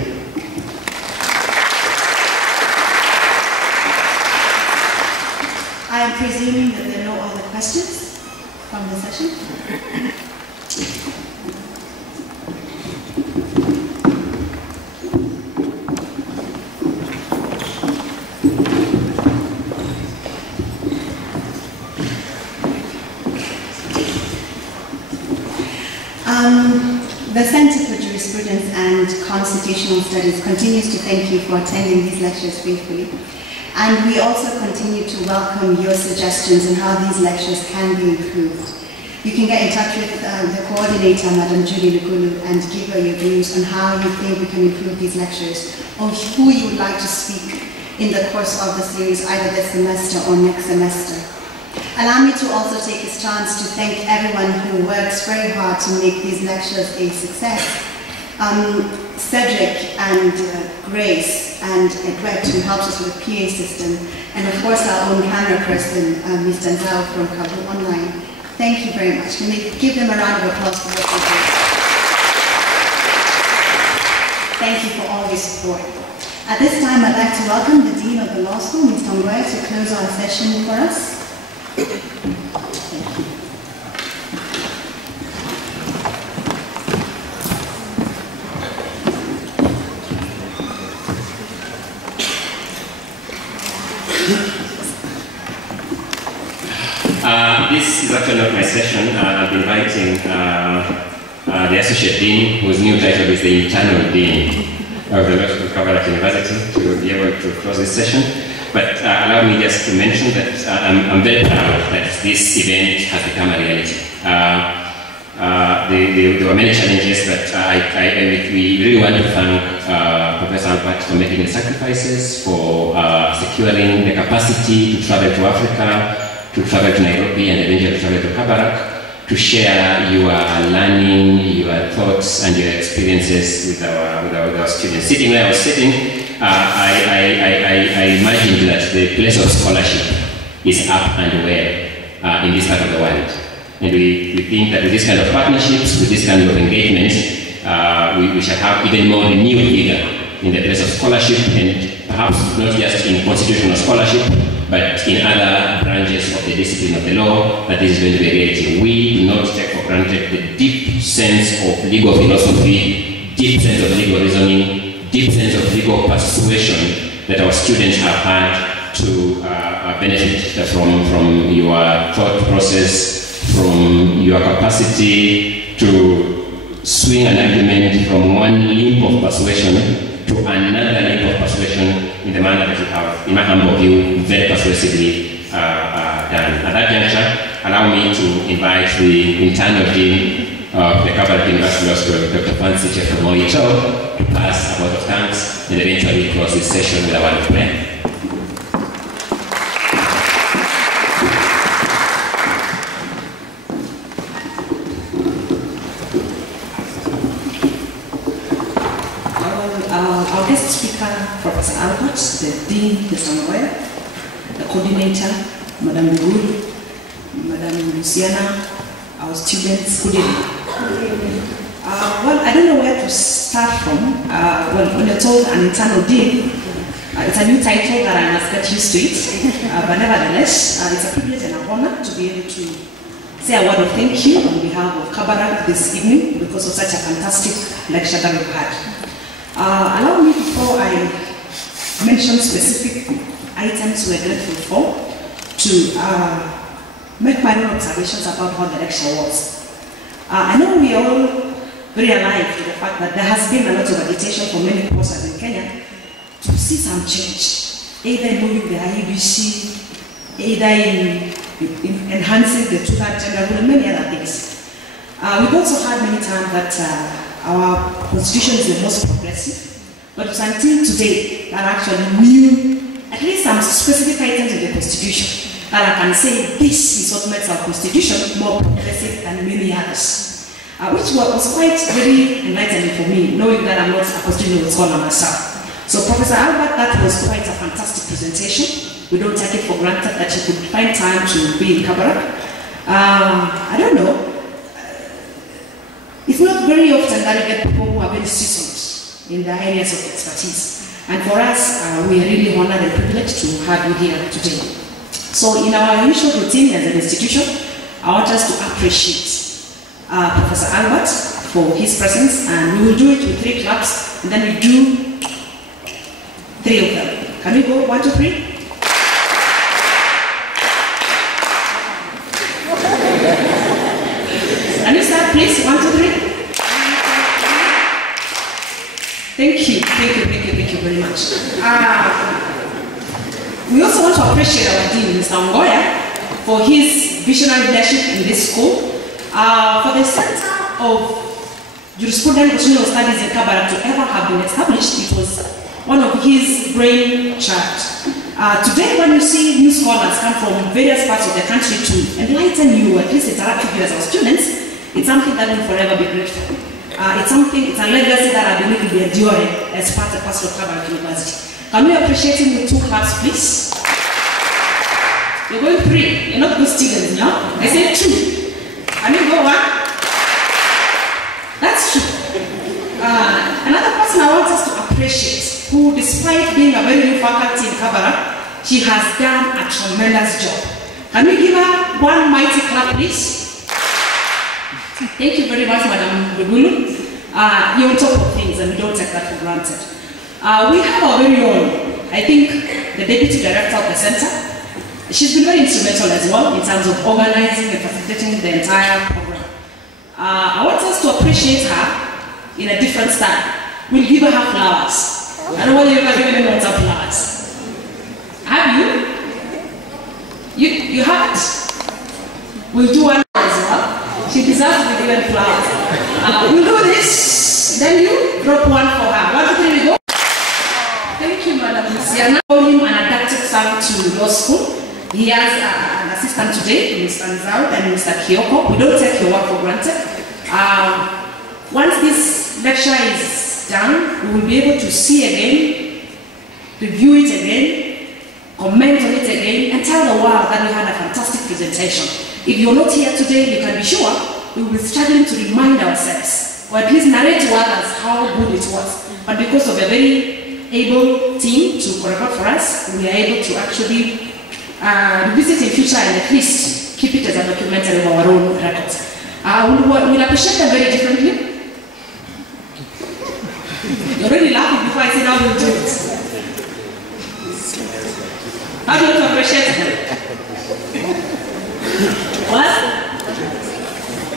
I am presuming that there are no other questions from the session. The Center for Jurisprudence and Constitutional Studies continues to thank you for attending these lectures faithfully. And we also continue to welcome your suggestions on how these lectures can be improved. You can get in touch with the coordinator, Madam Julie Lugulu, and give her your views on how you think we can improve these lectures, or who you would like to speak in the course of the series, either this semester or next semester. Allow me to also take this chance to thank everyone who works very hard to make these lectures a success. Cedric and Grace and Edward, who helps us with the PA system, and of course our own camera person, Mr. Zhao from Kabul Online. Thank you very much. Can we give them a round of applause for what they do? Thank you for all your support. At this time, I'd like to welcome the Dean of the Law School, Mr. Ngoy, to close our session for us. This is actually not my session. I've been inviting the Associate Dean, whose new title is the Internal Dean of the Law School Kabarak University, to be able to close this session. But allow me just to mention that I'm very proud that this event has become a reality. There were many challenges, but we really want to thank Professor Albert for making the sacrifices, for securing the capacity to travel to Africa, to travel to Nairobi, and eventually travel to Kabarak, to share your learning, your thoughts, and your experiences with our students. Sitting where I was sitting, I imagined that the place of scholarship is up and well in this part of the world. And we think that with this kind of partnerships, with this kind of engagement, we shall have even more renewed vigor in the place of scholarship, and perhaps not just in constitutional scholarship, but in other branches of the discipline of the law, that this is going to be a reality. We do not take for granted the deep sense of legal philosophy, deep sense of legal reasoning, deep sense of legal persuasion that our students have had to benefit from your thought process, from your capacity to swing an argument from one limb of persuasion to another limb of persuasion in the manner that you have, in my humble view, very persuasively done. At that juncture, allow me to invite the internal dean of the Kabarak University Law School, Dr. Fancy Chefo-Moito, to pass a vote of thanks and eventually close this session with a word of prayer. Our guest speaker, Professor Albert, the Dean, Mr. Ngoy, the coordinator, Madam Lugulu, Madam Luciana, our students, good evening. Well, I don't know where to start from. Well, when you're told an internal dean, It's a new title that I must get used to it, but nevertheless, it's a privilege and an honor to be able to say a word of thank you on behalf of Kabarak this evening because of such a fantastic lecture that we've had. Allow me, before I mention specific items we're grateful for, to make my own observations about how the lecture was. I know we are all very alive to the fact that there has been a lot of agitation for many courses in Kenya to see some change, either in moving the IEBC, either in enhancing the two-third gender rule, and many other things. We've also heard many times that our constitution is the most progressive, but it's until today that I actually knew at least some specific items in the constitution that I can say this is what makes our constitution more progressive than many others. Which was quite very enlightening for me, knowing that I'm not a constitutional scholar myself. So Professor Albert, that was quite a fantastic presentation. We don't take it for granted that you could find time to be in Kabarak. I don't know. It's not very often that you get people who are very seasoned in their areas of expertise. And for us, we are really honored and privileged to have you here today. So in our usual routine as an institution, I want us to appreciate Professor Albert for his presence, and we will do it with 3 claps, and then we do 3 of them. Can we go 1, 2, 3? Can you start, please? 1, 2, 3. Thank you very much. We also want to appreciate our dean, Mr. Ngoya, for his visionary leadership in this school. For the Center of Jurisprudence and Constitutional Studies in Kabarak to ever have been established, it was one of his brainchild. Today, when you see new scholars come from various parts of the country to enlighten you, at least interact with you as our students, it's something that will forever be grateful. It's a legacy that I believe will be enduring as part and parcel of Kabarak University. Can we appreciate him with 2 claps, please? You're going 3. You're not good students, no? I said 2. Can you go 1? That's true. Another person I want us to appreciate, who despite being a very new faculty in Kabarak, she has done a tremendous job. Can we give her 1 mighty clap, please? Thank you very much, Madam Bugulu. You're on top of things, and we don't take that for granted. We have our very own, I think, the Deputy Director of the Center. She's been very instrumental as well in terms of organizing and facilitating the entire program. I want us to appreciate her in a different style. We'll give her flowers. I don't want you to give anyone some flowers. Have you? You have it? We'll do one as well. She deserves to be given flowers. We'll do this, then you drop 1 for her. 1, 2, 3, we go. Thank you, Madam Luciana. Call him an adapted son to law school. He has an assistant today, Mr. Nzao and Mr. Kyoko. We don't take your work for granted. Once this lecture is done, we will be able to see again, review it again, comment on it again, and tell the world that we had a fantastic presentation. If you're not here today, you can be sure we will be struggling to remind ourselves, or at least narrate to others how good it was. But because of a very able team to record for us, we are able to actually revisit in future and at least keep it as a documentary of our own records. We'll appreciate them very differently. You're already laughing before I say how we'll do it. How do you appreciate them? What?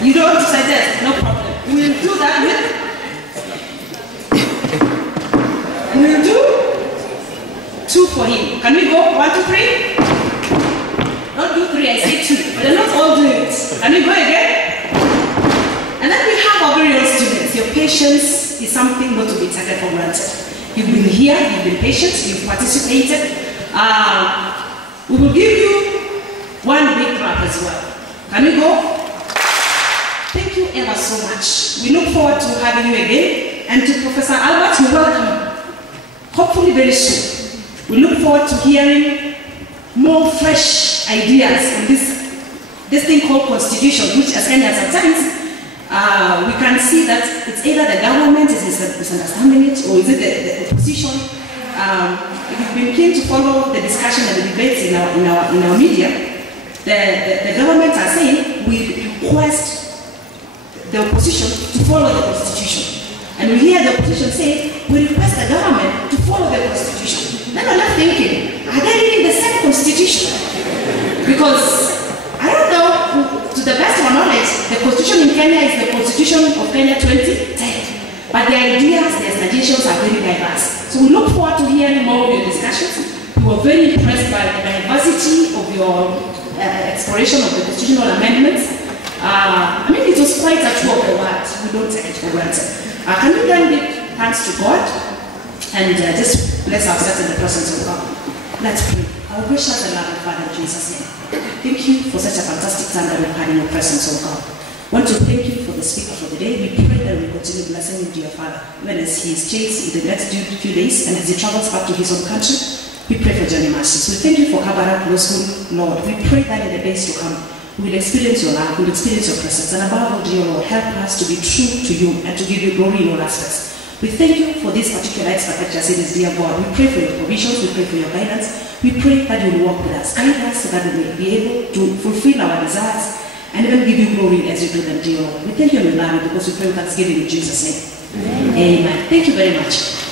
You don't suggest, no problem. We'll do that with. We'll do 2 for him. Can we go 1, 2, 3? Not do 3, I say 2. But they're not all doing it. Can we go again? And then we have our very own students. Your patience is something not to be taken for granted. You've been here, you've been patient, you've participated. We will give you 1 big clap as well. Can we go? Thank you ever so much. We look forward to having you again. And to Professor Albert, you're welcome. Hopefully very soon. We look forward to hearing more fresh ideas on this thing called constitution, which as Kenya sometimes we can see that it's either the government is misunderstanding it, or is it the opposition. you've been keen to follow the discussion and the debates in our media, the government are saying we request the opposition to follow the Constitution. And we hear the opposition say, we request the government to follow the Constitution. Then I'm left thinking, are they reading the same Constitution? Because, I don't know, to the best of my knowledge, the Constitution in Kenya is the Constitution of Kenya 2010. But the ideas, the suggestions are very diverse. So we look forward to hearing more of your discussions. We were very impressed by the diversity of your exploration of the constitutional amendments. I mean, it was quite a tour of the world. We don't take it for granted. Can we then give thanks to God and just bless ourselves in the presence of God? Let's pray. Our gracious and loving Father, in Jesus' name, thank you for such a fantastic time that we've had in your presence, oh God. I want to thank you for the speaker for the day. We pray that we continue blessing him, dear Father, even as he is chased in the next few days and as he travels back to his own country. We pray for journey mercies. We thank you for Kabarak Law School, Lord. We pray that in the days to come, we will experience your love, we will experience your presence, and above all, dear Lord, help us to be true to you and to give you glory in all aspects. We thank you for this particular expert lecture series, dear God. We pray for your provisions, we pray for your guidance. We pray that you will walk with us, guide us so that we may be able to fulfill our desires and even give you glory as you do them, dear Lord. We thank you and we love you because we pray with thanksgiving in Jesus' name. Amen. Thank you very much.